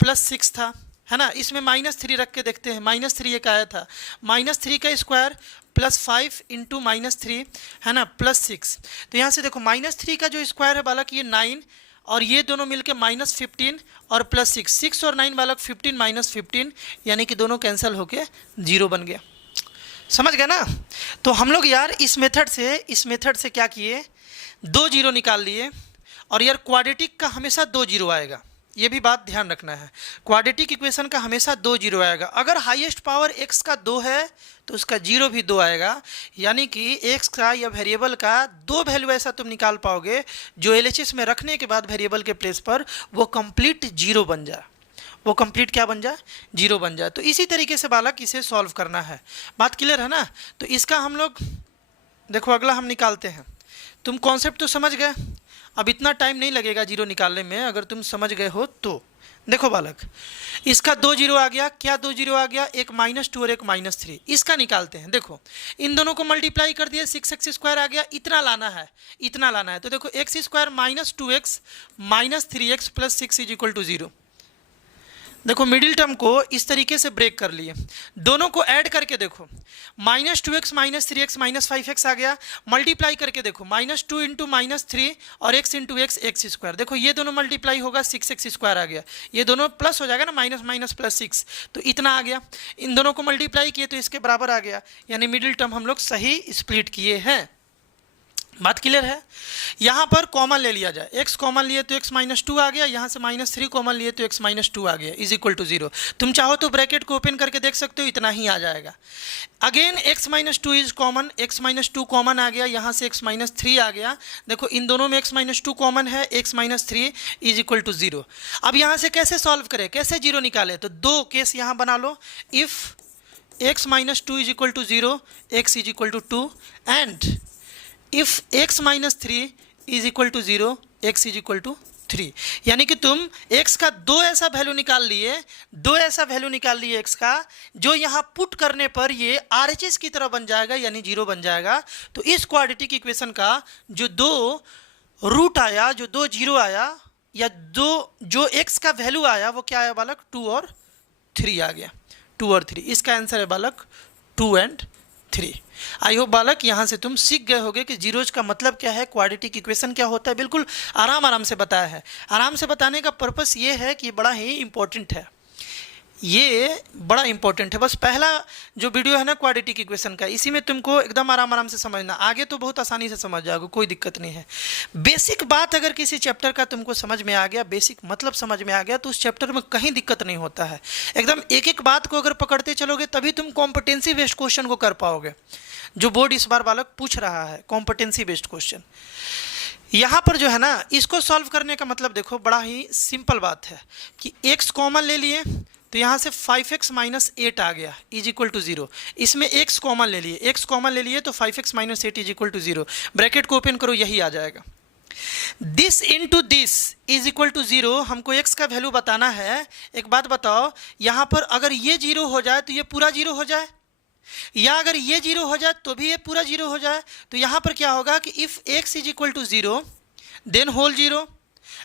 + 6 था, है ना। इसमें -3 रख के देखते हैं, -3 एक आया था, -3 का स्क्वायर + 5 × -3, है ना, +6। तो यहाँ से देखो -3 का जो स्क्वायर है बालक ये 9, और ये दोनों मिलके -15 और +6, 6 और 9 बालक 15 - 15, यानी कि दोनों कैंसिल होके 0 बन गया। समझ गए ना। तो हम लोग यार इस मेथड से क्या किए, 2 0 निकाल लिए। और यार क्वाड्रेटिक का हमेशा 2 0 आएगा, ये भी बात ध्यान रखना है। क्वाड्रेटिक इक्वेशन का हमेशा 2 0 आएगा। अगर हाईएस्ट पावर x का 2 है तो उसका 0 भी 2 आएगा, यानी कि x का या वेरिएबल का 2 वैल्यू ऐसा तुम निकाल पाओगे जो LHS में रखने के बाद वेरिएबल के प्लेस पर वो कंप्लीट 0 बन जाए, वो कंप्लीट क्या बन जाए, 0 बन जाए। तो इसी तरीके से बालक इसे सॉल्व करना है। बात क्लियर है ना। तो इसका हम लोग देखो अगला हम निकालते हैं। तुम कॉन्सेप्ट तो समझ गए, अब इतना टाइम नहीं लगेगा 0 निकालने में, अगर तुम समझ गए हो तो। देखो बालक, इसका 2 0 आ गया, क्या 2 0 आ गया, एक -2 और एक -3। इसका निकालते हैं। देखो इन दोनों को मल्टीप्लाई कर दिया, 6x² आ गया, इतना लाना है, इतना लाना है। तो देखो x² -2x -3x + 6 = 0। देखो मिडिल टर्म को इस तरीके से ब्रेक कर लिए, दोनों को ऐड करके देखो, -2x -3x -5x आ गया। मल्टीप्लाई करके देखो, -2 × -3 और x × x² देखो ये दोनों मल्टीप्लाई होगा, 6x² आ गया। ये दोनों प्लस हो जाएगा ना, माइनस +6, तो इतना आ गया। इन दोनों को मल्टीप्लाई किए तो इसके बराबर आ गया, यानी मिडिल टर्म हम लोग सही स्प्लिट किए हैं। बात क्लियर है। यहाँ पर कॉमन ले लिया जाए, x कॉमन लिए तो x -2 आ गया, यहाँ से -3 कॉमन लिए तो x -2 आ गया, = 0। तुम चाहो तो ब्रैकेट को ओपन करके देख सकते हो, इतना ही आ जाएगा। Again x -2 is common, x -2 common आ गया, यहाँ से x -3 आ गया। देखो इन दोनों में x -2 कॉमन है, x -3 = 0। अब यहाँ से कैसे सॉल्व करें, कैसे 0 निकाले, तो 2 केस यहाँ बना लो। If x -2 = 0, x = 2, and if x -3 = 0, x = 3। यानी कि तुम x का 2 ऐसा वैल्यू निकाल लिए, 2 ऐसा वैल्यू निकाल लिए x का, जो यहाँ पुट करने पर ये RHS की तरह बन जाएगा, यानी 0 बन जाएगा। तो इस क्वाड्रेटिक इक्वेशन का जो 2 रूट आया, जो 2 0 आया, या जो x का वैल्यू आया वो क्या आया बालक, 2 और 3 आ गया, 2 और 3। इसका आंसर है बालक 2 और 3। आई होप बालक यहाँ से तुम सीख गए होगे कि जीरोज का मतलब क्या है, क्वाड्रेटिक इक्वेशन क्या होता है। बिल्कुल आराम से बताया है। आराम से बताने का पर्पस ये है कि बड़ा ही इंपॉर्टेंट है, ये बड़ा इंपॉर्टेंट है। बस पहला जो वीडियो है ना क्वाड्रेटिक इक्वेशन का, इसी में तुमको एकदम आराम से समझना, आगे तो बहुत आसानी से समझ जाओगे, कोई दिक्कत नहीं है। बेसिक बात अगर किसी चैप्टर का तुमको समझ में आ गया, बेसिक मतलब समझ में आ गया, तो उस चैप्टर में कहीं दिक्कत नहीं होता है। एकदम एक एक बात को अगर पकड़ते चलोगे तभी तुम कॉम्पिटेंसी बेस्ड क्वेश्चन को कर पाओगे, जो बोर्ड इस बार बालक पूछ रहा है, कॉम्पिटेंसी बेस्ड क्वेश्चन। यहाँ पर जो है ना, इसको सॉल्व करने का मतलब देखो बड़ा ही सिंपल बात है कि x कॉमन ले लिए तो यहाँ से 5x माइनस 8 आ गया इज इक्वल टू 0। इसमें x कॉमन ले लिए, x कॉमन ले लिए तो 5x minus 8 is equal to 0। Bracket को ओपन करो, यही आ जाएगा। This into this is equal to 0। हमको x का वैल्यू बताना है। एक बात बताओ, यहाँ पर अगर ये 0 हो जाए तो ये पूरा 0 हो जाए, या अगर ये 0 हो जाए तो भी ये पूरा 0 हो जाए। तो यहाँ पर क्या होगा कि if x is equal to 0 then whole 0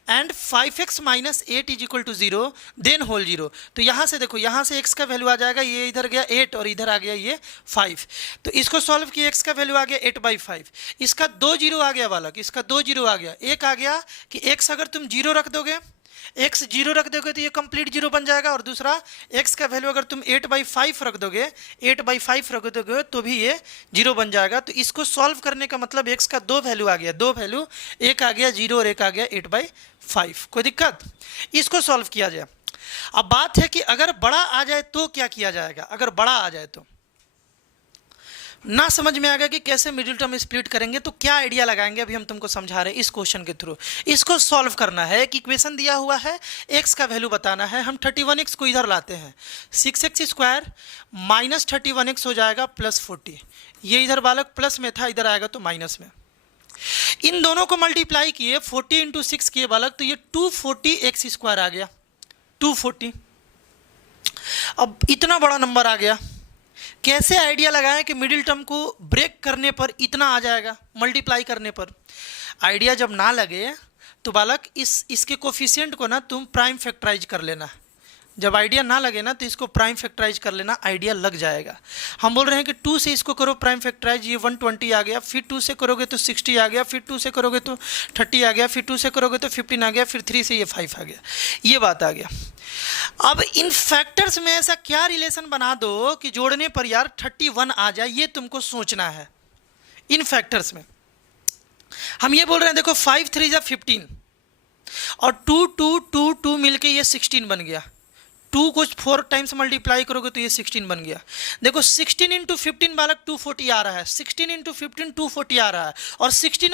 and 5x minus 8 is equal to 0 then whole 0। तो यहाँ से देखो, यहाँ से x का वैल्यू आ जाएगा, ये इधर गया 8 और इधर आ गया ये 5। तो इसको सॉल्व किया, x का वैल्यू आ गया 8/5। इसका 2 0 आ गया बालक, इसका 2 0 आ गया। एक आ गया कि x अगर तुम 0 रख दोगे, x 0 रख दोगे तो ये कंप्लीट 0 बन जाएगा। और दूसरा x का वैल्यू अगर तुम 8/5 रख दोगे, 8/5 रख दोगे तो भी ये 0 बन जाएगा। तो इसको सॉल्व करने का मतलब x का 2 वैल्यू आ गया, 2 वैल्यू, एक आ गया 0 और एक आ गया 8/5। कोई दिक्कत? इसको सॉल्व किया जाए। अब बात है कि अगर बड़ा आ जाए तो क्या किया जाएगा। अगर बड़ा आ जाए तो ना समझ में आ गया कि कैसे मिडिल टर्म स्प्लिट करेंगे, तो क्या आइडिया लगाएंगे अभी हम तुमको समझा रहे हैं इस क्वेश्चन के थ्रू। इसको सॉल्व करना है कि इक्वेशन दिया हुआ है, x का वैल्यू बताना है। हम 31x को इधर लाते हैं, 6x स्क्वायर माइनस 31x हो जाएगा प्लस 40। ये इधर बालक प्लस में था, इधर आएगा तो माइनस में। इन दोनों को मल्टीप्लाई किए, 40 इंटू 6 किए बालक, तो ये 240x स्क्वायर आ गया, 240। अब इतना बड़ा नंबर आ गया। कैसे आइडिया लगाएं कि मिडिल टर्म को ब्रेक करने पर इतना आ जाएगा, मल्टीप्लाई करने पर। आइडिया जब ना लगे तो बालक इसके कोफिशिएंट को ना तुम प्राइम फैक्टराइज कर लेना। जब आइडिया ना लगे ना तो इसको प्राइम फैक्टराइज कर लेना, आइडिया लग जाएगा। हम बोल रहे हैं कि 2 से इसको करो प्राइम फैक्टराइज, ये 120 आ गया। फिर 2 से करोगे तो 60 आ गया। फिर 2 से करोगे तो 30 आ गया। फिर 2 से करोगे तो 15 आ गया। फिर 3 से ये 5 आ गया। ये बात आ गया। अब इन फैक्टर्स में ऐसा क्या रिलेशन बना दो कि जोड़ने पर यार 31 आ जाए, ये तुमको सोचना है। इन फैक्टर्स में हम ये बोल रहे हैं, देखो 5 3 जा 15 और 2 2 2 2 मिलके ये 16 बन गया। 2 को 4 टाइम्स मल्टीप्लाई करोगे तो ये 16 बन गया। देखो 16 इंटू 15 बालक 240 आ रहा है, 16 इंटू 15 240 आ रहा है, और 16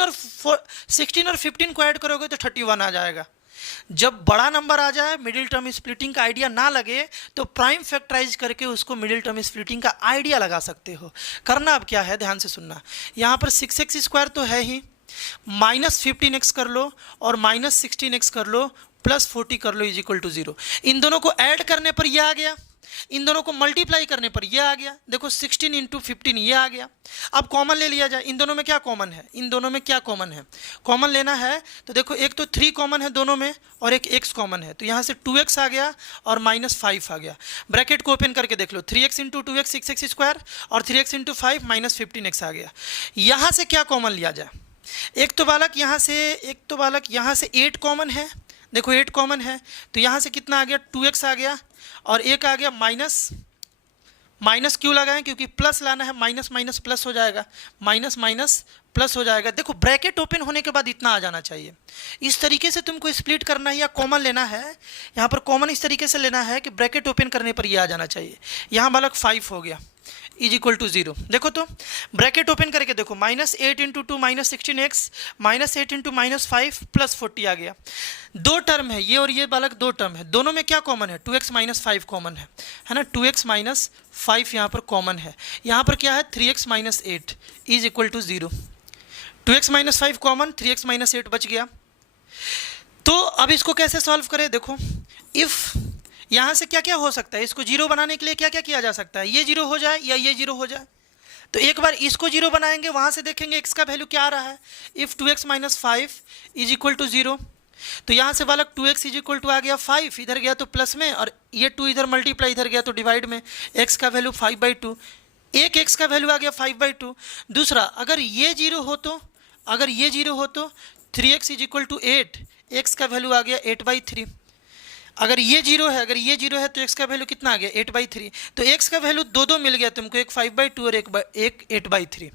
और 15 को ऐड करोगे तो 31 आ जाएगा। जब बड़ा नंबर आ जाए, मिडिल टर्म स्प्लिटिंग का आइडिया ना लगे, तो प्राइम फैक्टराइज करके उसको मिडिल टर्म स्प्लिटिंग का आइडिया लगा सकते हो। करना अब क्या है, ध्यान से सुनना। यहाँ पर 6x स्क्वायर तो है ही, माइनस 15x कर लो और माइनस 16x कर लो, प्लस 40 कर लो, इज इक्वल टू 0। इन दोनों को ऐड करने पर यह आ गया, इन दोनों को मल्टीप्लाई करने पर यह आ गया। देखो 16 इंटू 15 ये आ गया। अब कॉमन ले लिया जाए, इन दोनों में क्या कॉमन है, इन दोनों में क्या कॉमन है, कॉमन लेना है तो देखो एक तो 3 कॉमन है दोनों में और एक x कॉमन है। तो यहाँ से 2x आ गया और माइनस 5 आ गया। ब्रैकेट को ओपन करके देख लो, 3x into 2x 6x square और 3x इंटू 5 माइनस 15x आ गया। यहाँ से क्या कॉमन लिया जाए, एक तो बालक यहाँ से 8 कॉमन है। देखो 8 कॉमन है तो यहाँ से कितना आ गया, 2x आ गया और एक आ गया माइनस क्यों लगाएं, क्योंकि प्लस लाना है, माइनस माइनस प्लस हो जाएगा, माइनस माइनस प्लस हो जाएगा। देखो ब्रैकेट ओपन होने के बाद इतना आ जाना चाहिए। इस तरीके से तुमको स्प्लिट करना है या कॉमन लेना है। यहाँ पर कॉमन इस तरीके से लेना है कि ब्रैकेट ओपन करने पर ये आ जाना चाहिए। यहाँ बालक 5 हो गया इज इक्वल टू 0। देखो तो ब्रैकेट ओपन करके देखो, minus 8 into 2 minus 16x, minus 8 into minus 5 plus 40 आ गया। 2 टर्म है ये और ये बालक 2 टर्म है, दोनों में क्या कॉमन है, 2x माइनस 5 कॉमन है ना। 2x माइनस 5 यहाँ पर कॉमन है। यहाँ पर क्या है, 3x minus 8 is equal to 0। 2x minus 5 common, 3x minus 8 बच गया। तो अब इसको कैसे सॉल्व करें, देखो इफ़ यहाँ से क्या क्या हो सकता है, इसको 0 बनाने के लिए क्या क्या किया जा सकता है, ये 0 हो जाए या ये 0 हो जाए। तो एक बार इसको 0 बनाएंगे, वहाँ से देखेंगे x का वैल्यू क्या आ रहा है। If 2x minus 5 is equal to 0, तो यहाँ से बालक 2x इज इक्वल टू आ गया 5, इधर गया तो प्लस में, और ये 2 इधर मल्टीप्लाई, इधर गया तो डिवाइड में। x का वैल्यू 5/2, एक x का वैल्यू आ गया 5/2। दूसरा अगर ये 0 हो तो, 3x is equal to 8, x का वैल्यू आ गया 8/3। अगर ये 0 है तो x का वैल्यू कितना आ गया, 8/3। तो x का वैल्यू 2 मिल गया तुमको, एक 5/2 और एक 8/3।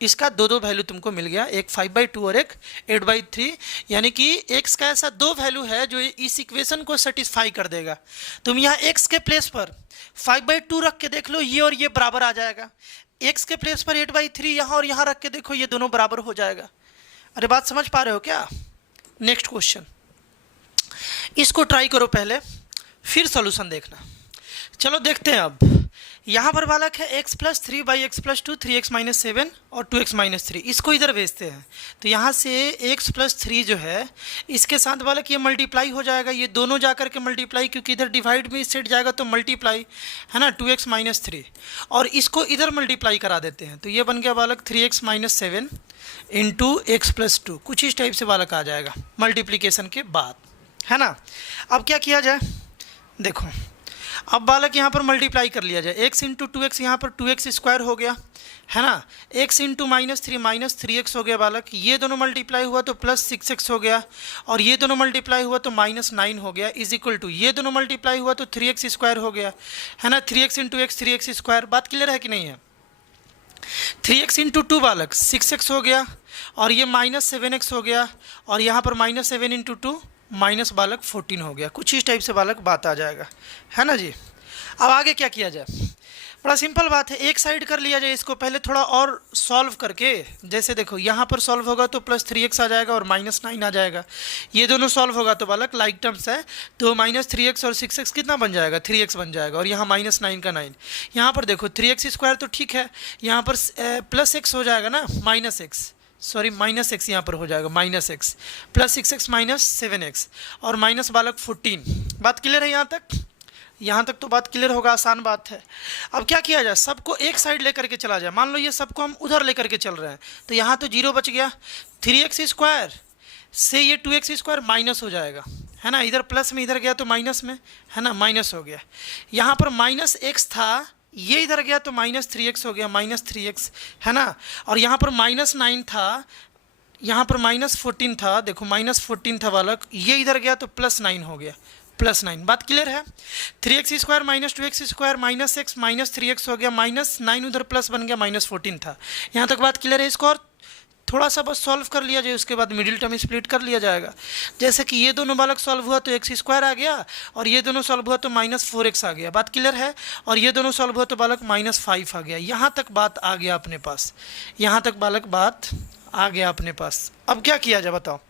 इसका 2 वैल्यू तुमको मिल गया, एक 5/2 और एक 8/3। यानी कि x का ऐसा 2 वैल्यू है जो इस इक्वेशन को सेटिस्फाई कर देगा। तुम यहाँ x के प्लेस पर 5/2 रख के देख लो, ये और ये बराबर आ जाएगा। x के प्लेस पर 8/3 यहाँ और यहाँ रख के देखो, ये दोनों बराबर हो जाएगा। अरे बात समझ पा रहे हो क्या? नेक्स्ट क्वेश्चन, इसको ट्राई करो पहले, फिर सॉल्यूशन देखना। चलो देखते हैं। अब यहाँ पर बालक है x plus 3 by x plus 2, 3x minus 7 और 2x माइनस 3, इसको इधर भेजते हैं। तो यहाँ से x प्लस 3 जो है इसके साथ बालक ये मल्टीप्लाई हो जाएगा, ये दोनों जाकर के मल्टीप्लाई, क्योंकि इधर डिवाइड में सेट जाएगा तो मल्टीप्लाई है ना, 2x माइनस 3, और इसको इधर मल्टीप्लाई करा देते हैं। तो ये बन गया बालक 3x minus 7 into x plus 2, कुछ इस टाइप से बालक आ जाएगा मल्टीप्लीकेशन के बाद, है ना। अब क्या किया जाए, देखो अब बालक यहाँ पर मल्टीप्लाई कर लिया जाए, x इंटू 2x, यहाँ पर 2x स्क्वायर हो गया, है ना, x इंटू माइनस 3x हो गया बालक, ये दोनों मल्टीप्लाई हुआ तो प्लस 6x हो गया, और ये दोनों मल्टीप्लाई हुआ तो माइनस 9 हो गया, इज इक्वल टू ये दोनों मल्टीप्लाई हुआ तो 3x स्क्वायर हो गया, है ना, 3x into x 3x square. बात क्लियर है कि नहीं है? 3x इंटू 2 बालक 6x हो गया, और ये माइनस 7x हो गया, और यहाँ पर माइनस 7 इंटू 2 माइनस बालक 14 हो गया, कुछ इस टाइप से बालक बात आ जाएगा, है ना जी। अब आगे क्या किया जाए, बड़ा सिंपल बात है, एक साइड कर लिया जाए इसको पहले थोड़ा और सॉल्व करके। जैसे देखो यहाँ पर सॉल्व होगा तो प्लस 3x आ जाएगा और माइनस 9 आ जाएगा, ये दोनों सॉल्व होगा तो बालक लाइक टर्म्स है, तो माइनस 3x और 6x कितना बन जाएगा, 3x बन जाएगा, और यहाँ माइनस 9 का 9, यहाँ पर देखो 3x स्क्वायर तो ठीक है, यहाँ पर प्लस x हो जाएगा ना, माइनस x यहाँ पर हो जाएगा, minus x plus 6x minus 7x और माइनस बालक 14। बात क्लियर है यहाँ तक? यहाँ तक तो बात क्लियर होगा, आसान बात है। अब क्या किया जाए, सबको एक साइड लेकर के चला जाए, मान लो ये सबको हम उधर लेकर के चल रहे हैं, तो यहाँ तो 0 बच गया, 3x स्क्वायर से ये 2x स्क्वायर माइनस हो जाएगा, है ना, इधर प्लस में इधर गया तो माइनस में, है ना, माइनस हो गया। यहाँ पर माइनस x था, ये इधर गया तो माइनस 3x हो गया, माइनस 3x, है ना, और यहाँ पर माइनस 9 था, यहाँ पर माइनस 14 था, देखो माइनस 14 था बालक, ये इधर गया तो प्लस 9 हो गया, प्लस 9। बात क्लियर है? 3x square minus 2x square minus x minus 3x हो गया, माइनस 9 उधर प्लस बन गया, माइनस 14 था। यहाँ तक बात क्लियर है? इसको और थोड़ा सा बस सॉल्व कर लिया जाए, उसके बाद मिडिल टर्म स्प्लिट कर लिया जाएगा। जैसे कि ये दोनों बालक सॉल्व हुआ तो x स्क्वायर आ गया, और ये दोनों सॉल्व हुआ तो माइनस 4x आ गया। बात क्लियर है? और ये दोनों सॉल्व हुआ तो बालक माइनस 5 आ गया। यहाँ तक बात आ गया अपने पास, यहाँ तक बालक बात आ गया अपने पास। अब क्या किया जाए बताओ?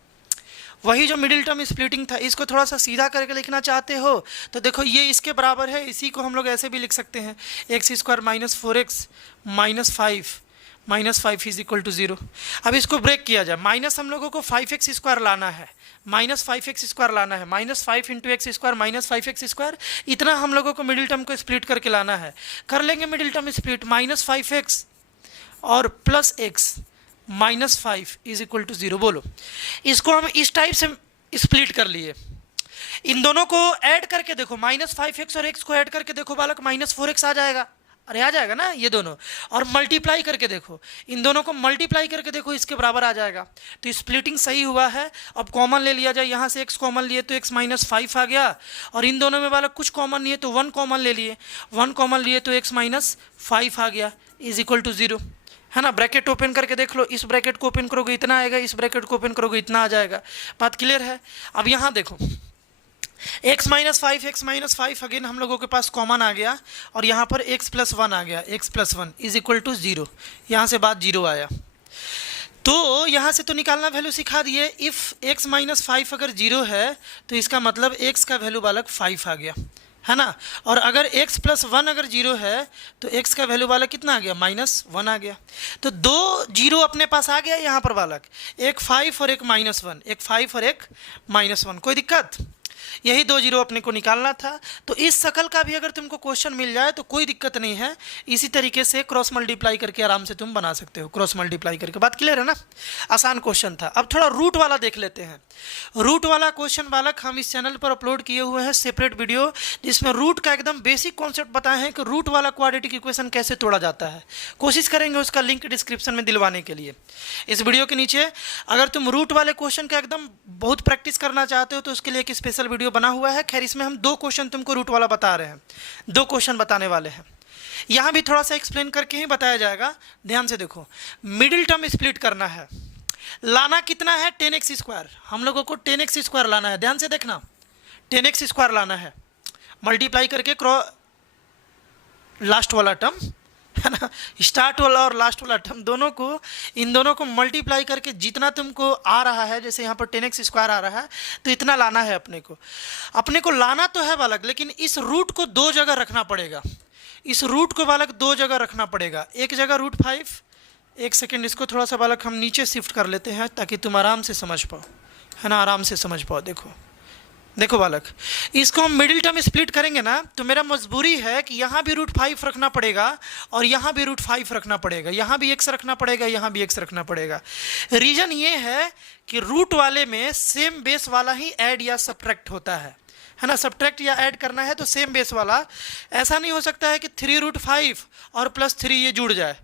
वही जो मिडिल टर्म स्प्लिटिंग था, इसको थोड़ा सा सीधा करके लिखना चाहते हो तो देखो ये इसके बराबर है, इसी को हम लोग ऐसे भी लिख सकते हैं, x square minus 4x minus 5 is equal to 0। अब इसको ब्रेक किया जाए, माइनस हम लोगों को 5x स्क्वायर लाना है, माइनस 5x स्क्वायर लाना है, minus 5 into x square minus 5x square, इतना हम लोगों को मिडिल टर्म को स्प्लिट करके लाना है। कर लेंगे middle term split, minus 5x और plus x minus 5 is equal to 0। बोलो, इसको हम इस टाइप से स्प्लिट कर लिए। इन दोनों को ऐड करके देखो, माइनस 5x और x को ऐड करके देखो बालक, माइनस 4x आ जाएगा, अरे आ जाएगा ना ये दोनों। और मल्टीप्लाई करके देखो, इन दोनों को मल्टीप्लाई करके देखो, इसके बराबर आ जाएगा। तो स्प्लिटिंग सही हुआ है। अब कॉमन ले लिया जाए, यहाँ से x कॉमन लिए तो x माइनस 5 आ गया, और इन दोनों में बालक कुछ कॉमन नहीं है तो 1 कॉमन ले लिए, 1 कॉमन लिए तो x माइनस 5 आ गया इज इक्वल टू 0, है ना। ब्रैकेट ओपन करके देख लो, इस ब्रैकेट को ओपन करोगे इतना आएगा, इस ब्रैकेट को ओपन करोगे इतना आ जाएगा। बात क्लियर है? अब यहाँ देखो, x माइनस 5 अगेन हम लोगों के पास कॉमन आ गया, और यहाँ पर x प्लस 1 आ गया, x plus 1 is equal to 0, यहाँ से बात 0 आया। तो यहाँ से तो निकालना वैल्यू सिखा दिए। इफ़ x माइनस 5 अगर 0 है तो इसका मतलब x का वैल्यू बालक 5 आ गया, है ना। और अगर x प्लस 1 अगर 0 है तो x का वैल्यू बालक कितना आ गया, माइनस 1 आ गया। तो 2 0 अपने पास आ गया यहाँ पर बालक, एक 5 और एक माइनस 1, एक 5 और एक माइनस 1। कोई दिक्कत? यही 2 0 अपने को निकालना था। तो इस शकल का भी अगर तुमको क्वेश्चन मिल जाए तो कोई दिक्कत नहीं है, इसी तरीके से क्रॉस मल्टीप्लाई करके आराम से तुम बना सकते हो, क्रॉस मल्टीप्लाई करके। बात क्लियर है ना? आसान क्वेश्चन था। अब थोड़ा रूट वाला देख लेते हैं। रूट वाला क्वेश्चन बालक हम इस चैनल पर अपलोड किए हुए हैं सेपरेट वीडियो, जिसमें रूट का एकदम बेसिक कॉन्सेप्ट बताए हैं कि रूट वाला क्वाड्रेटिक इक्वेशन कैसे तोड़ा जाता है। कोशिश करेंगे उसका लिंक डिस्क्रिप्शन में दिलवाने के लिए इस वीडियो के नीचे। अगर तुम रूट वाले क्वेश्चन का एकदम बहुत प्रैक्टिस करना चाहते हो तो उसके लिए एक स्पेशल वीडियो बना हुआ है। खैर, इसमें हम 2 क्वेश्चन तुमको रूट वाला बता रहे हैं, 2 क्वेश्चन बताने वाले हैं। यहाँ भी थोड़ा सा एक्सप्लेन करके ही बताया जाएगा। ध्यान से देखो, मिडिल टर्म स्प्लिट करना है, लाना कितना है, 10x स्क्वायर। हम लोगों को 10x स्क्वायर लाना है, ध्यान से देखना, 10x स्क्वायर लाना है, मल्टीप्लाई करके लास्ट वाला टर्म, है ना। स्टार्ट वाला और लास्ट वाला टर्म दोनों को, इन दोनों को मल्टीप्लाई करके जितना तुमको आ रहा है, जैसे यहाँ पर 10x स्क्वायर आ रहा है तो इतना लाना है अपने को लाना तो है बालक, लेकिन इस रूट को दो जगह रखना पड़ेगा। इस रूट को बालक दो जगह रखना पड़ेगा। एक जगह √5, एक सेकेंड इसको थोड़ा सा बालक हम नीचे शिफ्ट कर लेते हैं ताकि तुम आराम से समझ पाओ, है ना, आराम से समझ पाओ। देखो बालक, इसको हम मिडिल टर्म स्प्लिट करेंगे ना, तो मेरा मजबूरी है कि यहाँ भी √5 रखना पड़ेगा और यहाँ भी √5 रखना पड़ेगा, यहाँ भी x रखना पड़ेगा, यहाँ भी x रखना पड़ेगा। रीजन ये है कि रूट वाले में सेम बेस वाला ही ऐड या सब्ट्रैक्ट होता है ना। सब्ट्रैक्ट या ऐड करना है तो सेम बेस वाला। ऐसा नहीं हो सकता है कि 3√5 और +3 ये जुड़ जाए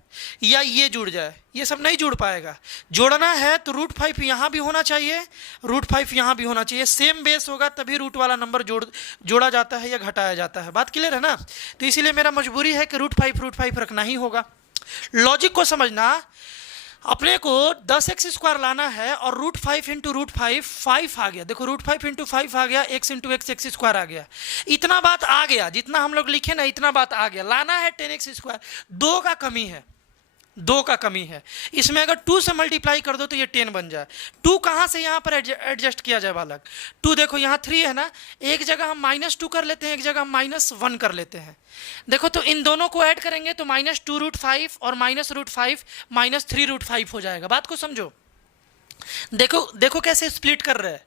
या ये जुड़ जाए, ये सब नहीं जुड़ पाएगा। जोड़ना है तो √5 यहाँ भी होना चाहिए, √5 यहाँ भी होना चाहिए। सेम बेस होगा तभी रूट वाला नंबर जोड़ा जाता है या घटाया जाता है। बात क्लियर है ना। तो इसीलिए मेरा मजबूरी है कि √5 रखना ही होगा। लॉजिक को समझना, अपने को 10x स्क्वायर लाना है और √5 × √5 5 आ गया। देखो √5 × 5 आ गया, x × x स्क्वायर आ गया। इतना बात आ गया, जितना हम लोग लिखे ना इतना बात आ गया। लाना है 10x स्क्वायर, 2 का कमी है, 2 का कमी है। इसमें अगर 2 से मल्टीप्लाई कर दो तो ये 10 बन जाए। 2 कहाँ से यहाँ पर एडजस्ट किया जाए बालक। 2 देखो यहाँ 3 है ना, एक जगह हम -2 कर लेते हैं, एक जगह हम -1 कर लेते हैं। देखो तो इन दोनों को ऐड करेंगे तो -2√5 और -√5 -3√5 हो जाएगा। बात को समझो। देखो कैसे स्प्लिट कर रहे हैं।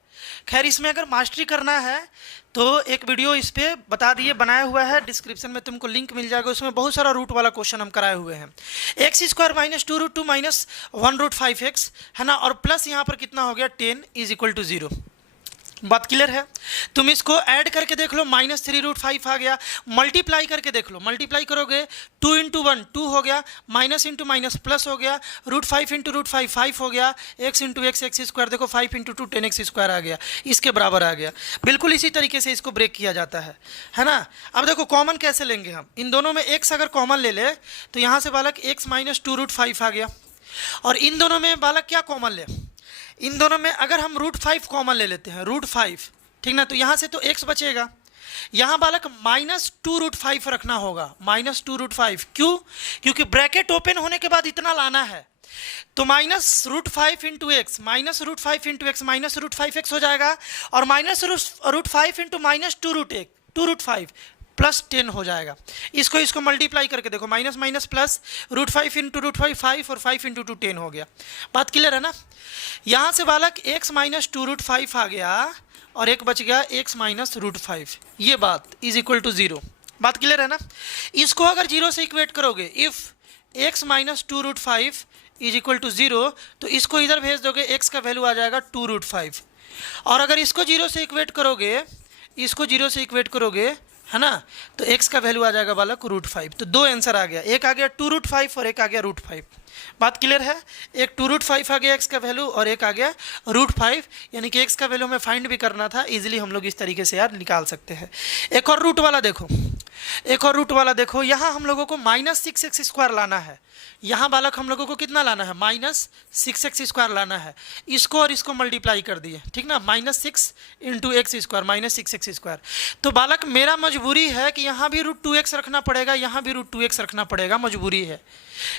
खैर इसमें अगर मास्टरी करना है तो एक वीडियो इस पे बता दिए, बनाया हुआ है, डिस्क्रिप्शन में तुमको लिंक मिल जाएगा। उसमें बहुत सारा रूट वाला क्वेश्चन हम कराए हुए हैं। x स्क्वायर -2√2 -1√5x है ना, और प्लस यहाँ पर कितना हो गया 10 = 0। बात क्लियर है। तुम इसको ऐड करके देख लो, -3√5 आ गया। मल्टीप्लाई करके देख लो, मल्टीप्लाई करोगे 2 × 1 2 हो गया, माइनस इंटू माइनस प्लस हो गया, √5 × √5 5 हो गया, x × x स्क्वायर देखो 5 × 2 10x स्क्वायर आ गया, इसके बराबर आ गया। बिल्कुल इसी तरीके से इसको ब्रेक किया जाता है ना। अब देखो कॉमन कैसे लेंगे हम, इन दोनों में x अगर कॉमन ले ले तो यहाँ से बालक x - 2√5 आ गया, और इन दोनों में बालक क्या कॉमन ले, इन दोनों में अगर हम √5 कॉमन ले लेते हैं, √5 ठीक ना, तो यहाँ से तो x बचेगा। यहाँ बालक -2√5 रखना होगा, -2√5। क्यों? क्योंकि ब्रैकेट ओपन होने के बाद इतना लाना है, तो -√5 × x, -√5 × x -√5x हो जाएगा, और -√5 × -2√5 +10 हो जाएगा। इसको मल्टीप्लाई करके देखो, माइनस माइनस प्लस, √5 × √5 5 और 5 × 2 10 हो गया। बात क्लियर है ना। यहाँ से बालक x - 2√5 आ गया और एक बच गया x - √5, ये बात = 0। बात क्लियर है ना। इसको अगर 0 से इक्वेट करोगे, इफ़ x - 2√5 = 0, तो इसको इधर भेज दोगे, x का वैल्यू आ जाएगा 2√5। और अगर इसको 0 से इक्वेट करोगे, इसको 0 से इक्वेट करोगे है ना, तो x का वैल्यू आ जाएगा बालक √5। तो 2 आंसर आ गया, एक आ गया 2√5 और एक आ गया √5। बात क्लियर है। एक 2√5 आ गया x का वैल्यू और एक आ गया √5, यानी कि x का वैल्यू हमें फाइंड भी करना था। इजीली हम लोग इस तरीके से यार निकाल सकते हैं। एक और रूट वाला देखो, एक और रूट वाला देखो। यहाँ हम लोगों को -6x स्क्वायर लाना है। यहाँ बालक हम लोगों को कितना लाना है, -6x स्क्वायर लाना है। इसको और इसको मल्टीप्लाई कर दिए, ठीक ना, -6 × x स्क्वायर -6x स्क्वायर। तो बालक मेरा मजबूरी है कि यहाँ भी √2x रखना पड़ेगा, यहाँ भी √2x रखना पड़ेगा, मजबूरी है।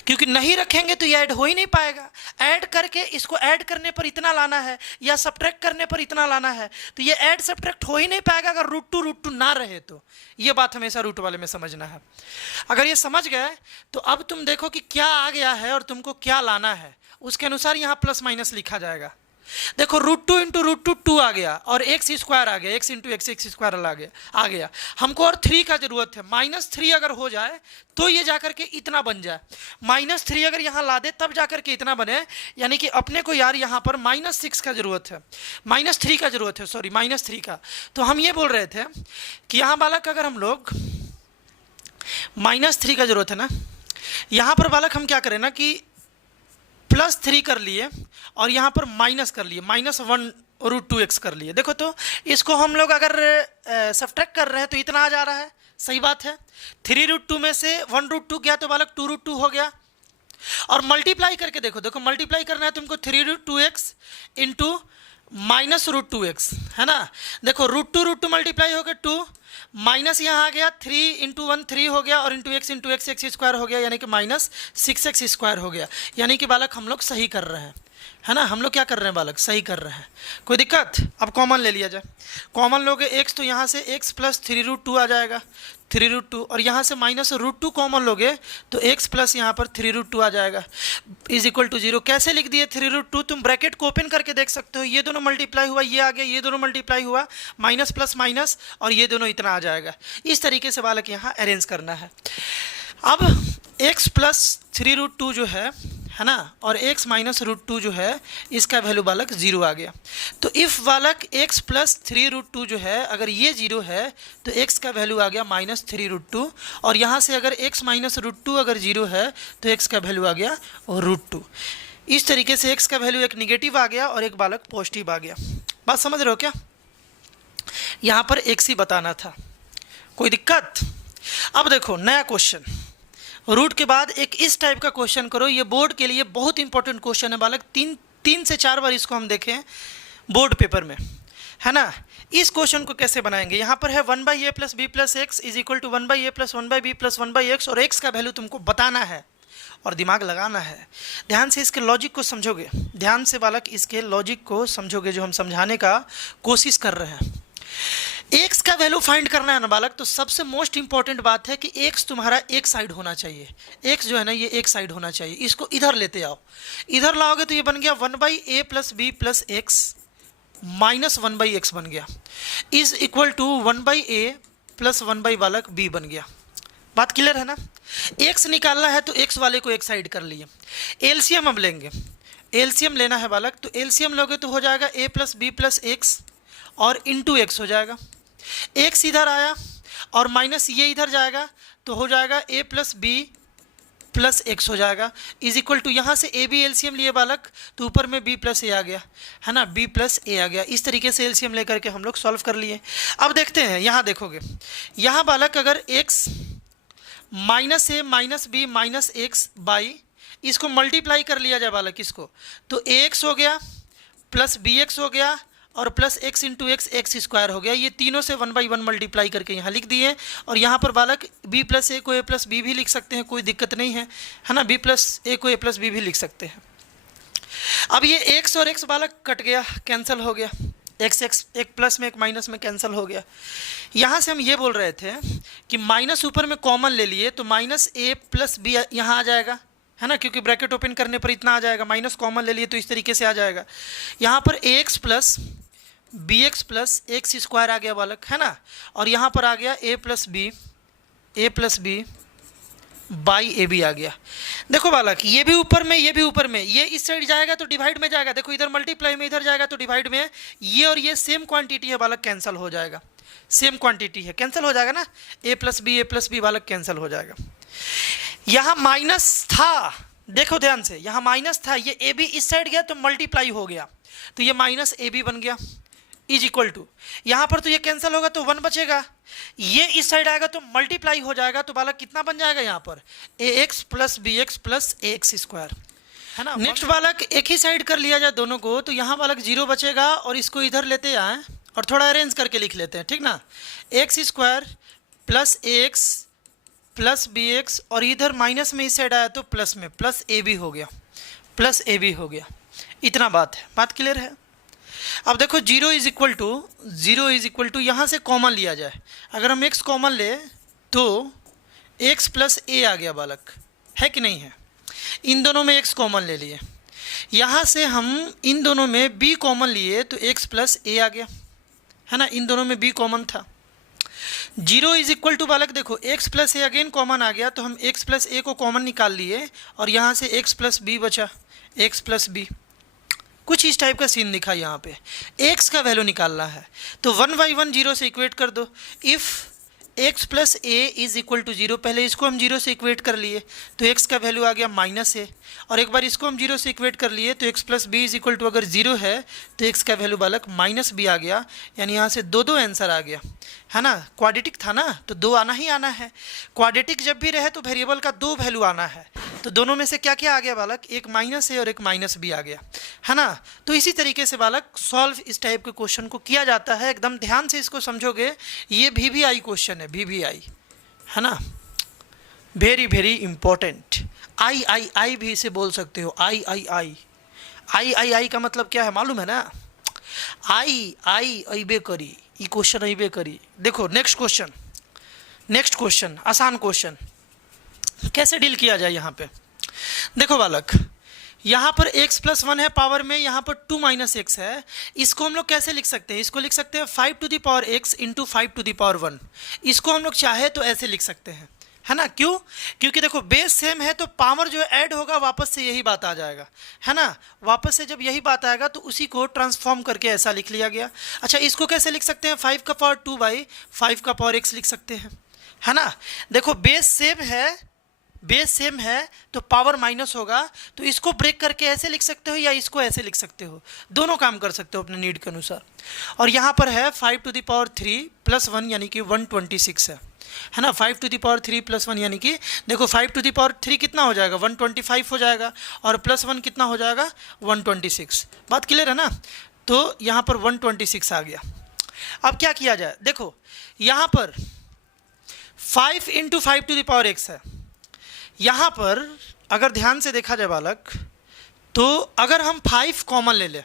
क्योंकि नहीं रखेंगे तो ये ऐड हो ही नहीं पाएगा। ऐड करके इसको ऐड करने पर इतना लाना है या सब्ट्रैक्ट करने पर इतना लाना है, तो ये ऐड सब्ट्रैक्ट हो ही नहीं पाएगा अगर √2 ना रहे तो। ये बात हमेशा रूट वाले में समझना है। अगर ये समझ गए तो अब तुम देखो कि क्या आ गया है और तुमको क्या लाना है, उसके अनुसार यहाँ प्लस माइनस लिखा जाएगा। देखो √2 × √2 2 आ गया और x स्क्वायर आ गया, x × x स्क्वायर आ गया। हमको और 3 का जरूरत है। -3 अगर हो जाए तो ये जाकर के इतना बन जाए, -3 अगर यहाँ ला दे तब जाकर के इतना बने। यानी कि अपने को यार यहाँ पर -6 का जरूरत है, -3 का जरूरत है, सॉरी -3 का। तो हम ये बोल रहे थे कि यहाँ बालक अगर हम लोग -3 का जरूरत है ना, यहाँ पर बालक हम क्या करें ना कि +3 कर लिए और यहाँ पर माइनस कर लिए, -1√2x कर लिए। देखो तो इसको हम लोग अगर सब्ट्रैक्ट कर रहे हैं तो इतना आ जा रहा है, सही बात है। 3√2 में से 1√2 गया तो बालक 2√2 हो गया। और मल्टीप्लाई करके देखो, मल्टीप्लाई करना है तुमको 3√2x × minus root two x, है ना। देखो रूट टू मल्टीप्लाई हो गया 2, माइनस यहाँ आ गया 3 इंटू 1 3 हो गया, और इंटू एक्स एक्स स्क्वायर हो गया, यानी कि माइनस 6x स्क्वायर हो गया। यानी कि बालक हम लोग सही कर रहे हैं, है ना। हम लोग क्या कर रहे हैं बालक, सही कर रहे हैं। कोई दिक्कत? अब कॉमन ले लिया जाए। कॉमन लोगे x तो यहाँ से x प्लस 3√2 आ जाएगा, 3√2, और यहाँ से माइनस √2 कॉमन लोगे तो x प्लस यहाँ पर 3√2 आ जाएगा, इज इक्वल टू 0। कैसे लिख दिए 3√2? तुम ब्रैकेट को ओपन करके देख सकते हो, ये दोनों मल्टीप्लाई हुआ, ये आ गया, ये दोनों मल्टीप्लाई हुआ, माइनस प्लस माइनस, और ये दोनों इतना आ जाएगा। इस तरीके से बालक यहाँ अरेंज करना है। अब x प्लस 3√2 जो है ना, और x माइनस √2 जो है, इसका वैल्यू बालक 0 आ गया। तो इफ़ बालक x प्लस 3√2 जो है, अगर ये 0 है तो x का वैल्यू आ गया माइनस 3√2, और यहाँ से अगर x माइनस √2 अगर 0 है तो x का वैल्यू आ गया और √2। इस तरीके से x का वैल्यू एक निगेटिव आ गया और एक बालक पॉजिटिव आ गया। बात समझ रहे हो क्या? यहाँ पर x ही बताना था। कोई दिक्कत? अब देखो नया क्वेश्चन, रूट के बाद एक इस टाइप का क्वेश्चन करो। ये बोर्ड के लिए बहुत इंपॉर्टेंट क्वेश्चन है बालक, तीन से 4 बार इसको हम देखें बोर्ड पेपर में, है ना। इस क्वेश्चन को कैसे बनाएंगे? यहाँ पर है 1/a plus b plus x is equal to 1/a plus 1/b plus 1/x, और x का वैल्यू तुमको बताना है और दिमाग लगाना है। ध्यान से इसके लॉजिक को समझोगे, ध्यान से बालक इसके लॉजिक को समझोगे जो हम समझाने का कोशिश कर रहे हैं। एक्स का वैल्यू फाइंड करना है ना बालक, तो सबसे मोस्ट इंपॉर्टेंट बात है कि एक्स तुम्हारा एक साइड होना चाहिए। एक्स जो है ना, ये एक साइड होना चाहिए। इसको इधर लेते आओ, इधर लाओगे तो ये बन गया 1/a plus b plus x minus 1/x बन गया, is equal to 1/a plus 1/ बालक b बन गया। बात क्लियर है ना। एक्स निकालना है तो एक्स वाले को एक साइड कर लिए। एलसीएम अब लेंगे, एलसीएम लेना है बालक, तो एलसीएम लोगे तो हो जाएगा a plus b plus x और इंटू एक्स हो जाएगा। एक्स इधर आया और माइनस ये इधर जाएगा तो हो जाएगा a plus b plus x हो जाएगा, इज इक्वल टू यहाँ से ए बी एलसीएम लिए बालक तो ऊपर में b प्लस ए आ गया, है ना, b प्लस ए आ गया। इस तरीके से एलसीएम लेकर के हम लोग सॉल्व कर लिए। अब देखते हैं, यहाँ देखोगे, यहाँ बालक अगर x minus a minus b minus x by, इसको मल्टीप्लाई कर लिया जाए बालक इसको, तो ax हो गया प्लस bx हो गया और plus x into x x square हो गया। ये तीनों से 1/1 मल्टीप्लाई करके यहाँ लिख दिए, और यहाँ पर बालक b प्लस ए को a प्लस बी भी लिख सकते हैं, कोई दिक्कत नहीं है ना। b प्लस ए को a प्लस बी भी लिख सकते हैं। अब ये x और x बालक कट गया, कैंसिल हो गया, x एक प्लस में एक माइनस में कैंसिल हो गया। यहाँ से हम ये बोल रहे थे कि माइनस ऊपर में कॉमन ले लिए तो माइनस ए प्लस बी यहाँ आ जाएगा, है ना, क्योंकि ब्रैकेट ओपन करने पर इतना आ जाएगा, माइनस कॉमन ले लिए तो इस तरीके से आ जाएगा। यहाँ पर ax plus b x plus x square आ गया बालक, है ना, और यहाँ पर आ गया a plus b by a b आ गया। देखो बालक, ये भी ऊपर में ये भी ऊपर में, ये इस साइड जाएगा तो डिवाइड में जाएगा, देखो इधर मल्टीप्लाई में इधर जाएगा तो डिवाइड में, ये और ये सेम क्वांटिटी है बालक, कैंसिल हो जाएगा, सेम क्वांटिटी है, कैंसिल हो जाएगा ना, ए प्लस बी बालक कैंसिल हो जाएगा। यहाँ माइनस था, देखो ध्यान से, यहाँ माइनस था, ये ए बी इस साइड गया तो मल्टीप्लाई हो गया, तो ये माइनस ए बी बन गया, इज इक्वल टू, यहाँ पर तो ये कैंसिल होगा तो 1 बचेगा, ये इस साइड आएगा तो मल्टीप्लाई हो जाएगा, तो बालक कितना बन जाएगा यहाँ पर ax plus b x plus a x square, है ना। नेक्स्ट बालक एक ही साइड कर लिया जाए दोनों को, तो यहाँ बालक 0 बचेगा और इसको इधर लेते आए और थोड़ा अरेंज करके लिख लेते हैं, ठीक ना। X square plus a x plus b x, और इधर माइनस में इस साइड आया तो प्लस में प्लस ए बी हो गया, प्लस ए बी हो गया। इतना बात है, बात क्लियर है। अब देखो 0 इज इक्वल टू यहाँ से कॉमन लिया जाए, अगर हम x कॉमन ले तो x प्लस ए आ गया बालक, है कि नहीं है। इन दोनों में x कॉमन ले लिए, यहाँ से हम इन दोनों में b कॉमन लिए तो x प्लस ए आ गया, है ना, इन दोनों में b कॉमन था। 0 इज इक्वल टू बालक देखो x प्लस ए अगेन कॉमन आ गया, तो हम x प्लस ए को कॉमन निकाल लिए और यहाँ से x प्लस बी बचा, x प्लस बी। कुछ इस टाइप का सीन दिखा, यहाँ पे x का वैल्यू निकालना है तो 1/1 0 से इक्वेट कर दो। If x plus a is equal to 0, पहले इसको हम 0 से इक्वेट कर लिए तो x का वैल्यू आ गया माइनस ए, और एक बार इसको हम 0 से इक्वेट कर लिए तो x plus b is equal to अगर 0 है तो x का वैल्यू बालक माइनस बी आ गया, यानी यहाँ से दो आंसर आ गया, है ना। क्वाड्रेटिक था ना तो 2 आना ही आना है, क्वाड्रेटिक जब भी रहे तो वेरिएबल का 2 वैल्यू आना है। तो दोनों में से क्या क्या आ गया बालक, एक माइनस ए और एक माइनस बी आ गया, है ना। तो इसी तरीके से बालक सॉल्व इस टाइप के क्वेश्चन को किया जाता है। एकदम ध्यान से इसको समझोगे, ये VVI क्वेश्चन है, VVI, है ना, वेरी वेरी इंपॉर्टेंट। आई भी इसे बोल सकते हो, आई का मतलब क्या है मालूम है ना, आई अबे करी, ई क्वेश्चन अबे करी। देखो नेक्स्ट क्वेश्चन आसान क्वेश्चन, कैसे डील किया जाए यहाँ पे। देखो बालक, यहाँ पर x+1 है पावर में, यहाँ पर 2 - x है। इसको हम लोग कैसे लिख सकते हैं, इसको लिख सकते हैं 5⁻x × 5⁻1। इसको हम लोग चाहे तो ऐसे लिख सकते हैं, है ना। क्यों? क्योंकि देखो बेस सेम है तो पावर जो ऐड होगा वापस से यही बात आ जाएगा, है ना। वापस से जब यही बात आएगा तो उसी को ट्रांसफॉर्म करके ऐसा लिख लिया गया। अच्छा, इसको कैसे लिख सकते हैं, 5⁻2/5⁻x लिख सकते हैं, है ना। देखो बेस सेम है तो पावर माइनस होगा, तो इसको ब्रेक करके ऐसे लिख सकते हो या इसको ऐसे लिख सकते हो, दोनों काम कर सकते हो अपने नीड के अनुसार। और यहाँ पर है 5⁻3 + 1 यानी कि 126 है ना। 5⁻3 + 1 यानी कि देखो 5⁻3 कितना हो जाएगा, 125 हो जाएगा, और +1 कितना हो जाएगा, 126। बात क्लियर है ना। तो यहाँ पर 126 आ गया। अब क्या किया जाए, देखो यहाँ पर 5 × 5⁻x है। यहाँ पर अगर ध्यान से देखा जाए बालक, तो अगर हम 5 कॉमन ले लें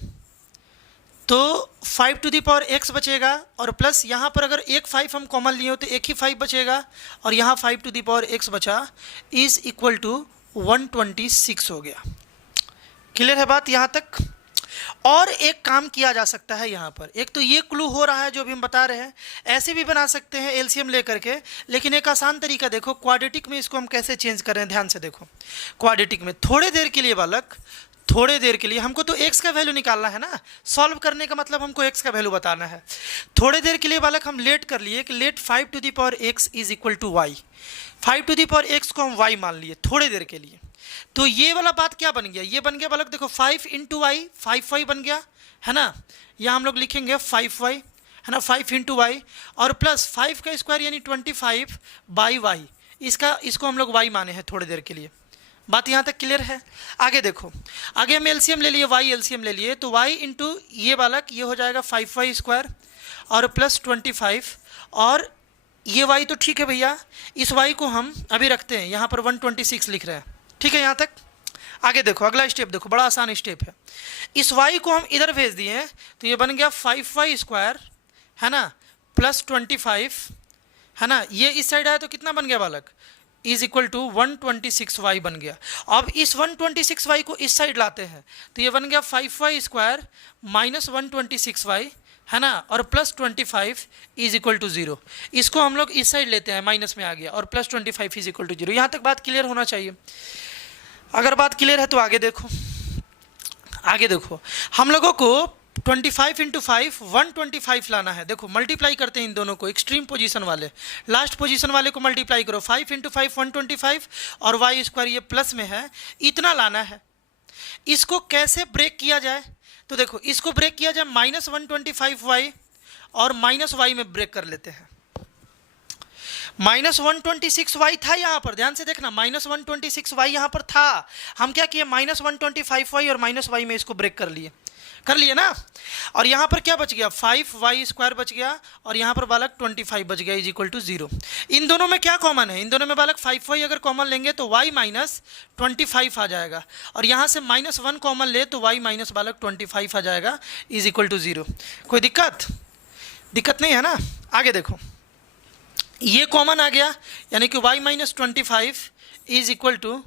तो 5⁻x बचेगा, और प्लस यहाँ पर अगर एक 5 हम कॉमन लिए हो तो एक ही 5 बचेगा, और यहाँ 5⁻x बचा, इज इक्वल टू 126 हो गया। क्लियर है बात यहाँ तक। और एक काम किया जा सकता है यहाँ पर, एक तो ये क्लू हो रहा है जो भी हम बता रहे हैं, ऐसे भी बना सकते हैं एलसीएम लेकर के, लेकिन एक आसान तरीका देखो क्वाड्रेटिक में इसको हम कैसे चेंज कर रहे हैं, ध्यान से देखो। क्वाड्रेटिक में थोड़े देर के लिए बालक, थोड़े देर के लिए हमको तो x का वैल्यू निकालना है ना, सॉल्व करने का मतलब हमको x का वैल्यू बताना है। थोड़े देर के लिए बालक हम लेट कर लिए कि let 5⁻x is equal to y, 5⁻x को हम y मान लिए थोड़े देर के लिए। तो ये वाला बात क्या बन गया, ये बन गया बालक देखो 5 × y, 5y बन गया, है ना। यहाँ हम लोग लिखेंगे 5y, है ना, 5 × y, और प्लस 5 का स्क्वायर यानी 25/y, इसको हम लोग y माने हैं थोड़ी देर के लिए। बात यहाँ तक क्लियर है। आगे देखो, आगे हम एलसीएम ले लिए, y एलसीएम ले लिए, तो y इंटू ये बालक ये हो जाएगा 5y² और प्लस 25, और ये y तो ठीक है भैया, इस y को हम अभी रखते हैं यहाँ पर 126 लिख रहे हैं, ठीक है यहाँ तक। आगे देखो अगला स्टेप देखो, बड़ा आसान स्टेप है। इस y को हम इधर भेज दिए तो ये बन गया 5y², है ना, प्लस 25, है ना। ये इस साइड आया तो कितना बन गया बालक, इज इक्वल टू 126y बन गया। अब इस 126y को इस साइड लाते हैं तो ये बन गया 5y² माइनस 126y, है ना, और प्लस 25 इज इक्वल टू 0। इसको हम लोग इस साइड लेते हैं, माइनस में आ गया, और प्लस 25 इज इक्वल टू 0। यहाँ तक बात क्लियर होना चाहिए। अगर बात क्लियर है तो आगे देखो, आगे देखो हम लोगों को 25 × 5 125 लाना है। देखो मल्टीप्लाई करते हैं इन दोनों को, एक्सट्रीम पोजीशन वाले लास्ट पोजीशन वाले को मल्टीप्लाई करो, 5 × 5 125, और y² ये प्लस में है, इतना लाना है। इसको कैसे ब्रेक किया जाए, तो देखो इसको ब्रेक किया जाए -125y और -y में ब्रेक कर लेते हैं। -126y था यहाँ पर, ध्यान से देखना, -126y यहाँ पर था। हम क्या किए, -125y और -y में इसको ब्रेक कर लिए ना। और यहाँ पर क्या बच गया, 5y² बच गया, और यहाँ पर बालक 25 बच गया, इज इक्वल टू 0। इन दोनों में क्या कॉमन है, इन दोनों में बालक 5y अगर कॉमन लेंगे तो y माइनस 25 आ जाएगा, और यहाँ से -1 कॉमन ले तो y माइनस बालक 25 आ जाएगा, इज इक्वल टू 0। कोई दिक्कत नहीं है ना। आगे देखो, ये कॉमन आ गया, यानी कि y minus 25 is equal to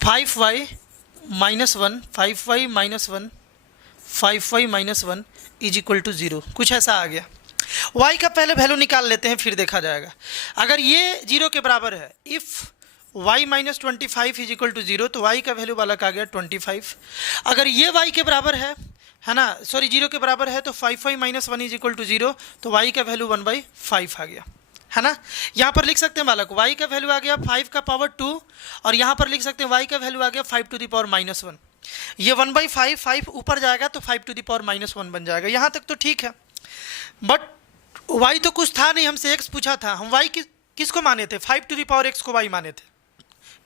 5y minus 1, 5y minus 1, 5y minus 1 is equal to 0। कुछ ऐसा आ गया। y का पहले वैल्यू निकाल लेते हैं फिर देखा जाएगा। अगर ये 0 के बराबर है, if y minus 25 is equal to 0, तो y का वैल्यू वाला आ गया 25। अगर ये y के बराबर है ना, 0 के बराबर है, तो 5y minus 1 is equal to 0, तो y का वैल्यू 1/5 आ गया, है ना। यहाँ पर लिख सकते हैं बालक y का वैल्यू आ गया 5 का पावर 2, और यहाँ पर लिख सकते हैं y का वैल्यू आ गया 5 टू द पावर -1। ये 1/5, 5 ऊपर जाएगा तो 5 टू द पावर -1 बन जाएगा। यहाँ तक तो ठीक है, बट y तो कुछ था नहीं, हमसे x पूछा था, हम y किसको माने थे, 5 टू द पावर x को y माने थे,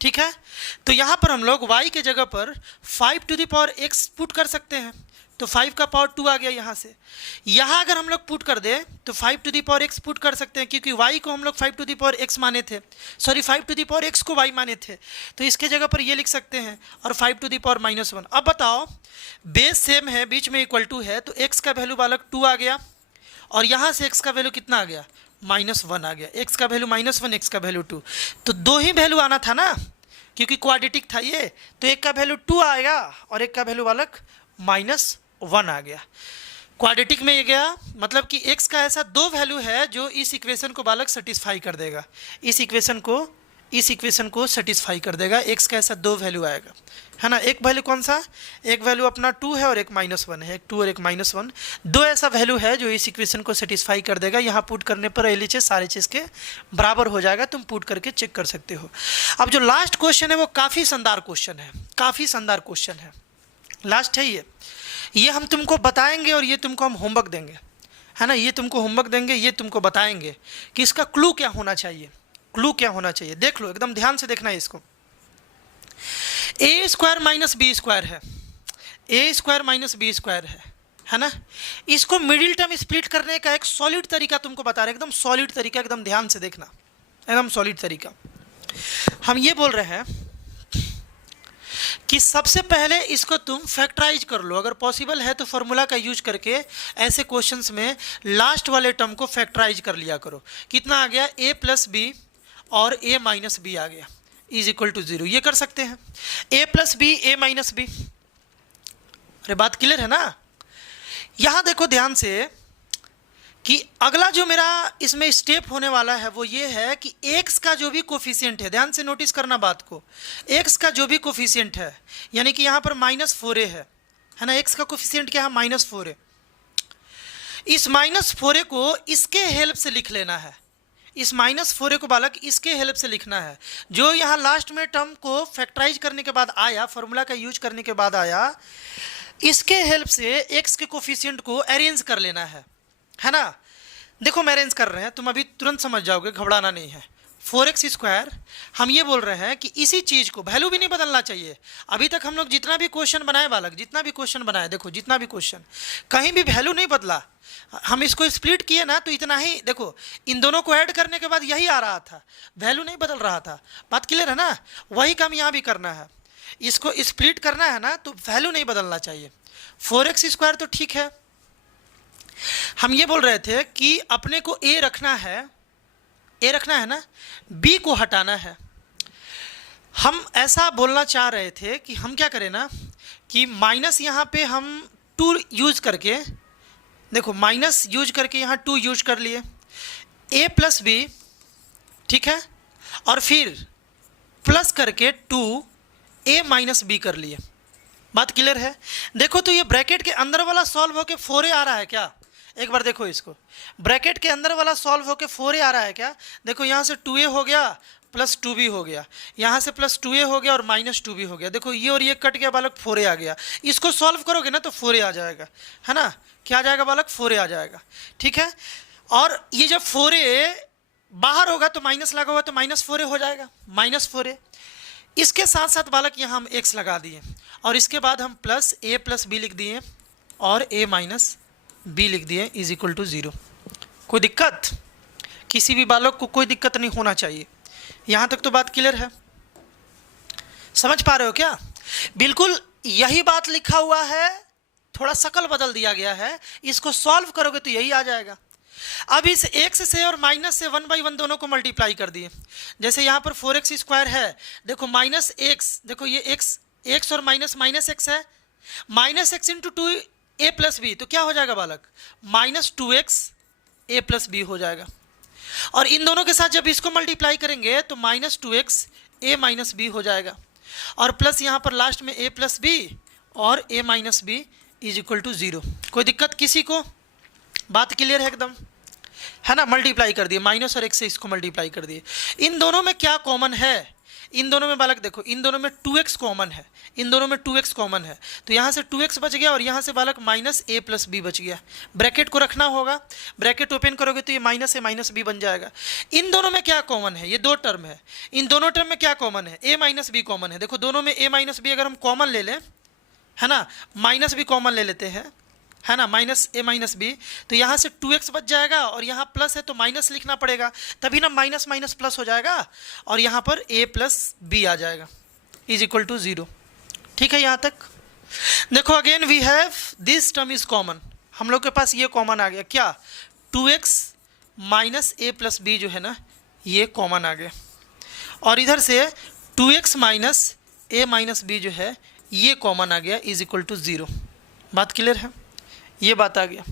ठीक है। तो यहाँ पर हम लोग y के जगह पर 5 to the power x put कर सकते हैं, तो 5 का पावर 2 आ गया यहाँ से। यहाँ अगर हम लोग पुट कर दें तो 5 to the power x put कर सकते हैं, क्योंकि y को हम लोग 5 टू द पावर x माने थे, sorry 5 to the power x को y माने थे, तो इसके जगह पर ये लिख सकते हैं और 5 टू द पावर -1। अब बताओ बेस सेम है, बीच में इक्वल टू है, तो x का वैल्यू बालक 2 आ गया और यहाँ से x का वैल्यू कितना आ गया, -1 आ गया। x का वैल्यू -1, x का वैल्यू 2, तो दो ही वैल्यू आना था ना, क्योंकि क्वाड्रेटिक था ये, तो एक का वैल्यू 2 आएगा और एक का वैल्यू बालक -1 आ गया। क्वाड्रेटिक में ये गया, मतलब कि x का ऐसा दो वैल्यू है जो इस इक्वेशन को बालक सेटिस्फाई कर देगा, इस इक्वेशन को सेटिस्फाई कर देगा। x का ऐसा दो वैल्यू आएगा, है ना। एक वैल्यू कौन सा, एक वैल्यू अपना 2 है और एक -1 है, एक 2 और एक -1, दो ऐसा वैल्यू है जो इस इक्वेशन को सेटिस्फाई कर देगा। यहाँ पुट करने पर LHS सारे चीज़ के बराबर हो जाएगा, तुम पुट करके चेक कर सकते हो। अब जो लास्ट क्वेश्चन है वो काफ़ी शानदार क्वेश्चन है, काफ़ी शानदार क्वेश्चन है, लास्ट है ये हम तुमको बताएंगे और ये तुमको हम होमवर्क देंगे, है ना। ये तुमको होमवर्क देंगे, ये तुमको बताएंगे कि इसका क्लू क्या होना चाहिए, क्लू क्या होना चाहिए। देख लो, एकदम ध्यान से देखना है इसको। a square minus b square है, a square minus b square है ना। इसको मिडिल टर्म स्प्लिट करने का एक सॉलिड तरीका तुमको बता रहे हैं, एकदम सॉलिड तरीका, एकदम ध्यान से देखना, एकदम सॉलिड तरीका। हम ये बोल रहे हैं कि सबसे पहले इसको तुम फैक्टराइज कर लो, अगर पॉसिबल है तो फॉर्मूला का यूज करके ऐसे क्वेश्चंस में लास्ट वाले टर्म को फैक्टराइज कर लिया करो। कितना आ गया, a प्लस बी और a माइनस बी आ गया इज इक्वल टू 0, ये कर सकते हैं। a plus b a minus b, अरे बात क्लियर है ना। यहाँ देखो ध्यान से कि अगला जो मेरा इसमें स्टेप होने वाला है वो ये है कि x का जो भी कोफिशिएंट है, ध्यान से नोटिस करना बात को, x का जो भी कोफिशिएंट है, यानी कि यहाँ पर -4a है ना, x का कोफिशिएंट क्या है, -4a। इस -4a को इसके हेल्प से लिख लेना है, इस -4a को बालक इसके हेल्प से लिखना है। जो यहाँ लास्ट में टर्म को फैक्टराइज करने के बाद आया, फॉर्मूला का यूज करने के बाद आया, इसके हेल्प से x के कोफिशिएंट को अरेंज कर लेना है ना। देखो मैं अरेंज कर रहे हैं, तुम अभी तुरंत समझ जाओगे, घबराना नहीं है। 4x स्क्वायर, हम ये बोल रहे हैं कि इसी चीज़ को, वैल्यू भी नहीं बदलना चाहिए। अभी तक हम लोग जितना भी क्वेश्चन बनाए बालक, जितना भी क्वेश्चन बनाए, देखो जितना भी क्वेश्चन, कहीं भी वैल्यू नहीं बदला। हम इसको स्प्लिट किए ना तो इतना ही, देखो इन दोनों को ऐड करने के बाद यही आ रहा था, वैल्यू नहीं बदल रहा था। बात क्लियर है ना, वही काम यहाँ भी करना है, इसको स्प्लिट करना है ना तो वैल्यू नहीं बदलना चाहिए। 4x स्क्वायर तो ठीक है, हम ये बोल रहे थे कि अपने को a रखना है ना, b को हटाना है। हम ऐसा बोलना चाह रहे थे कि हम क्या करें ना कि माइनस यहाँ पे हम 2 यूज करके, देखो माइनस यूज करके यहाँ 2 यूज कर लिए, a प्लस बी, ठीक है, और फिर प्लस करके 2a माइनस बी कर लिए। बात क्लियर है। देखो तो ये ब्रैकेट के अंदर वाला सॉल्व होके 4a आ रहा है क्या, एक बार देखो इसको, ब्रैकेट के अंदर वाला सॉल्व होके 4a आ रहा है क्या। देखो यहाँ से 2a हो गया प्लस 2b हो गया, यहाँ से प्लस 2a हो गया और माइनस 2b हो गया। देखो ये और ये कट गया बालक, 4a आ गया। इसको सॉल्व करोगे ना तो 4a आ जाएगा, है ना। क्या आ जाएगा बालक, 4a आ जाएगा, ठीक है। और ये जब 4a बाहर होगा तो माइनस लगा होगा तो -4a हो जाएगा, -4a। इसके साथ साथ बालक यहाँ हम x लगा दिए और इसके बाद हम प्लस a प्लस बी लिख दिए और a माइनस बी लिख दिए इज इक्वल टू 0। कोई दिक्कत, किसी भी बालक को कोई दिक्कत नहीं होना चाहिए। यहाँ तक तो बात क्लियर है, समझ पा रहे हो क्या। बिल्कुल यही बात लिखा हुआ है, थोड़ा शक्ल बदल दिया गया है, इसको सॉल्व करोगे तो यही आ जाएगा। अब इस x से और माइनस से 1/1 दोनों को मल्टीप्लाई कर दिए। जैसे यहाँ पर 4x स्क्वायर है, देखो माइनस x, देखो ये x और माइनस x है, -x into 2a plus b, तो क्या हो जाएगा बालक, -2x a प्लस बी हो जाएगा। और इन दोनों के साथ जब इसको मल्टीप्लाई करेंगे तो -2x a माइनस बी हो जाएगा और प्लस यहाँ पर लास्ट में a प्लस बी और a minus b is equal to 0। कोई दिक्कत किसी को, बात क्लियर है एकदम, है ना। मल्टीप्लाई कर दिए, माइनस और x से इसको मल्टीप्लाई कर दिए। इन दोनों में क्या कॉमन है, इन दोनों में बालक देखो, इन दोनों में 2x कॉमन है, इन दोनों में 2x कॉमन है, तो यहाँ से 2x बच गया और यहाँ से बालक माइनस a प्लस बी बच गया। ब्रैकेट को रखना होगा, ब्रैकेट ओपन करोगे तो ये माइनस a माइनस बी बन जाएगा। इन दोनों में क्या कॉमन है, ये दो टर्म है, इन दोनों टर्म में क्या कॉमन है, a माइनस बी कॉमन है। देखो दोनों में a माइनस बी अगर हम कॉमन ले लें, है ना, माइनस भी कॉमन ले लेते हैं, है ना, माइनस a माइनस बी, तो यहाँ से 2x बच जाएगा और यहाँ प्लस है तो माइनस लिखना पड़ेगा, तभी ना माइनस माइनस प्लस हो जाएगा और यहाँ पर a प्लस बी आ जाएगा इज इक्वल टू 0। ठीक है यहाँ तक। देखो again we have this term is common, हम लोग के पास ये कॉमन आ गया, क्या, 2x minus a plus b जो है ना ये कॉमन आ गया, और इधर से 2x minus a minus B जो है ये कॉमन आ गया इज इक्वल टू 0। बात क्लियर है, ये बात आ गया।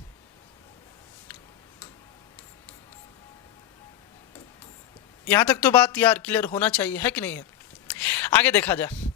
यहां तक तो बात यार क्लियर होना चाहिए, है कि नहीं है। आगे देखा जाए।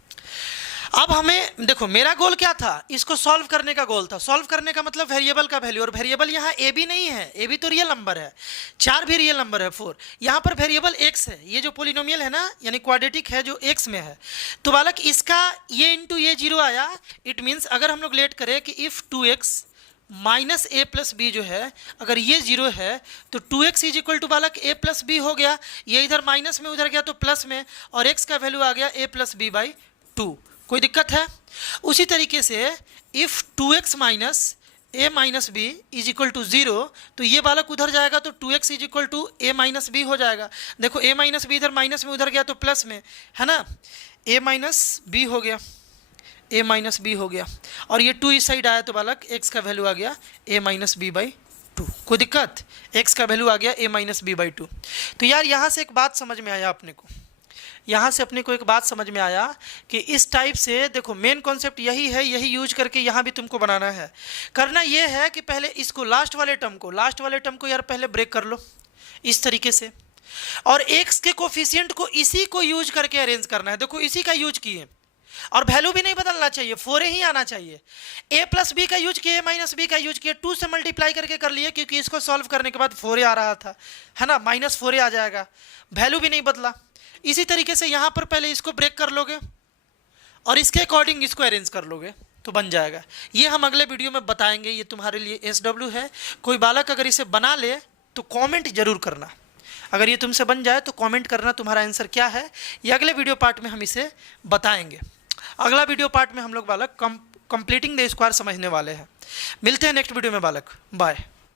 अब हमें देखो, मेरा गोल क्या था, इसको सॉल्व करने का गोल था। सॉल्व करने का मतलब वेरिएबल का वैल्यू, और वेरिएबल यहाँ ए बी नहीं है, ए बी तो रियल नंबर है, 4 भी रियल नंबर है, 4 यहाँ पर वेरिएबल एक्स है। ये जो पोलिनोमियल है ना, यानी क्वाड्रेटिक है जो एक्स में है, तो बालक इसका ये इंटू ये 0 आया। इट मीन्स अगर हम लोग लेट करें कि if 2x minus a plus b जो है अगर ये 0 है तो 2x इज इक्वल टू बालक a प्लस बी हो गया। ये इधर माइनस में उधर गया तो प्लस में, और x का वैल्यू आ गया a प्लस बी बाई 2। कोई दिक्कत है। उसी तरीके से if 2x minus a minus b is equal to 0, तो ये बालक उधर जाएगा तो 2x is equal to a minus b हो जाएगा। देखो a माइनस बी इधर माइनस में उधर गया तो प्लस में, है ना, a माइनस बी हो गया, a माइनस बी हो गया, और ये 2 इस साइड आया तो बालक x का वैल्यू आ गया a माइनस बी बाई 2। कोई दिक्कत, x का वैल्यू आ गया a माइनस बी बाई 2। तो यार यहाँ से एक बात समझ में आया अपने को, यहाँ से अपने को एक बात समझ में आया कि इस टाइप से देखो मेन कॉन्सेप्ट यही है, यही यूज करके यहाँ भी तुमको बनाना है। करना ये है कि पहले इसको लास्ट वाले टर्म को यार पहले ब्रेक कर लो इस तरीके से, और x के कोफिशिएंट को इसी को यूज करके अरेंज करना है। देखो इसी का यूज किए और वैल्यू भी नहीं बदलना चाहिए, 4 ही आना चाहिए। a प्लस बी का यूज किए, माइनस बी का यूज किए, 2 से मल्टीप्लाई करके कर लिए, क्योंकि इसको सॉल्व करने के बाद 4 आ रहा था, है ना, माइनस 4 आ जाएगा, वैल्यू भी नहीं बदला। इसी तरीके से यहाँ पर पहले इसको ब्रेक कर लोगे और इसके अकॉर्डिंग इसको अरेंज कर लोगे तो बन जाएगा। ये हम अगले वीडियो में बताएंगे, ये तुम्हारे लिए SW है। कोई बालक अगर इसे बना ले तो कमेंट जरूर करना, अगर ये तुमसे बन जाए तो कमेंट करना तुम्हारा आंसर क्या है। ये अगले वीडियो पार्ट में हम इसे बताएंगे। अगला वीडियो पार्ट में हम लोग बालक कंप्लीटिंग द स्क्वायर समझने वाले हैं। मिलते हैं नेक्स्ट वीडियो में बालक, बाय।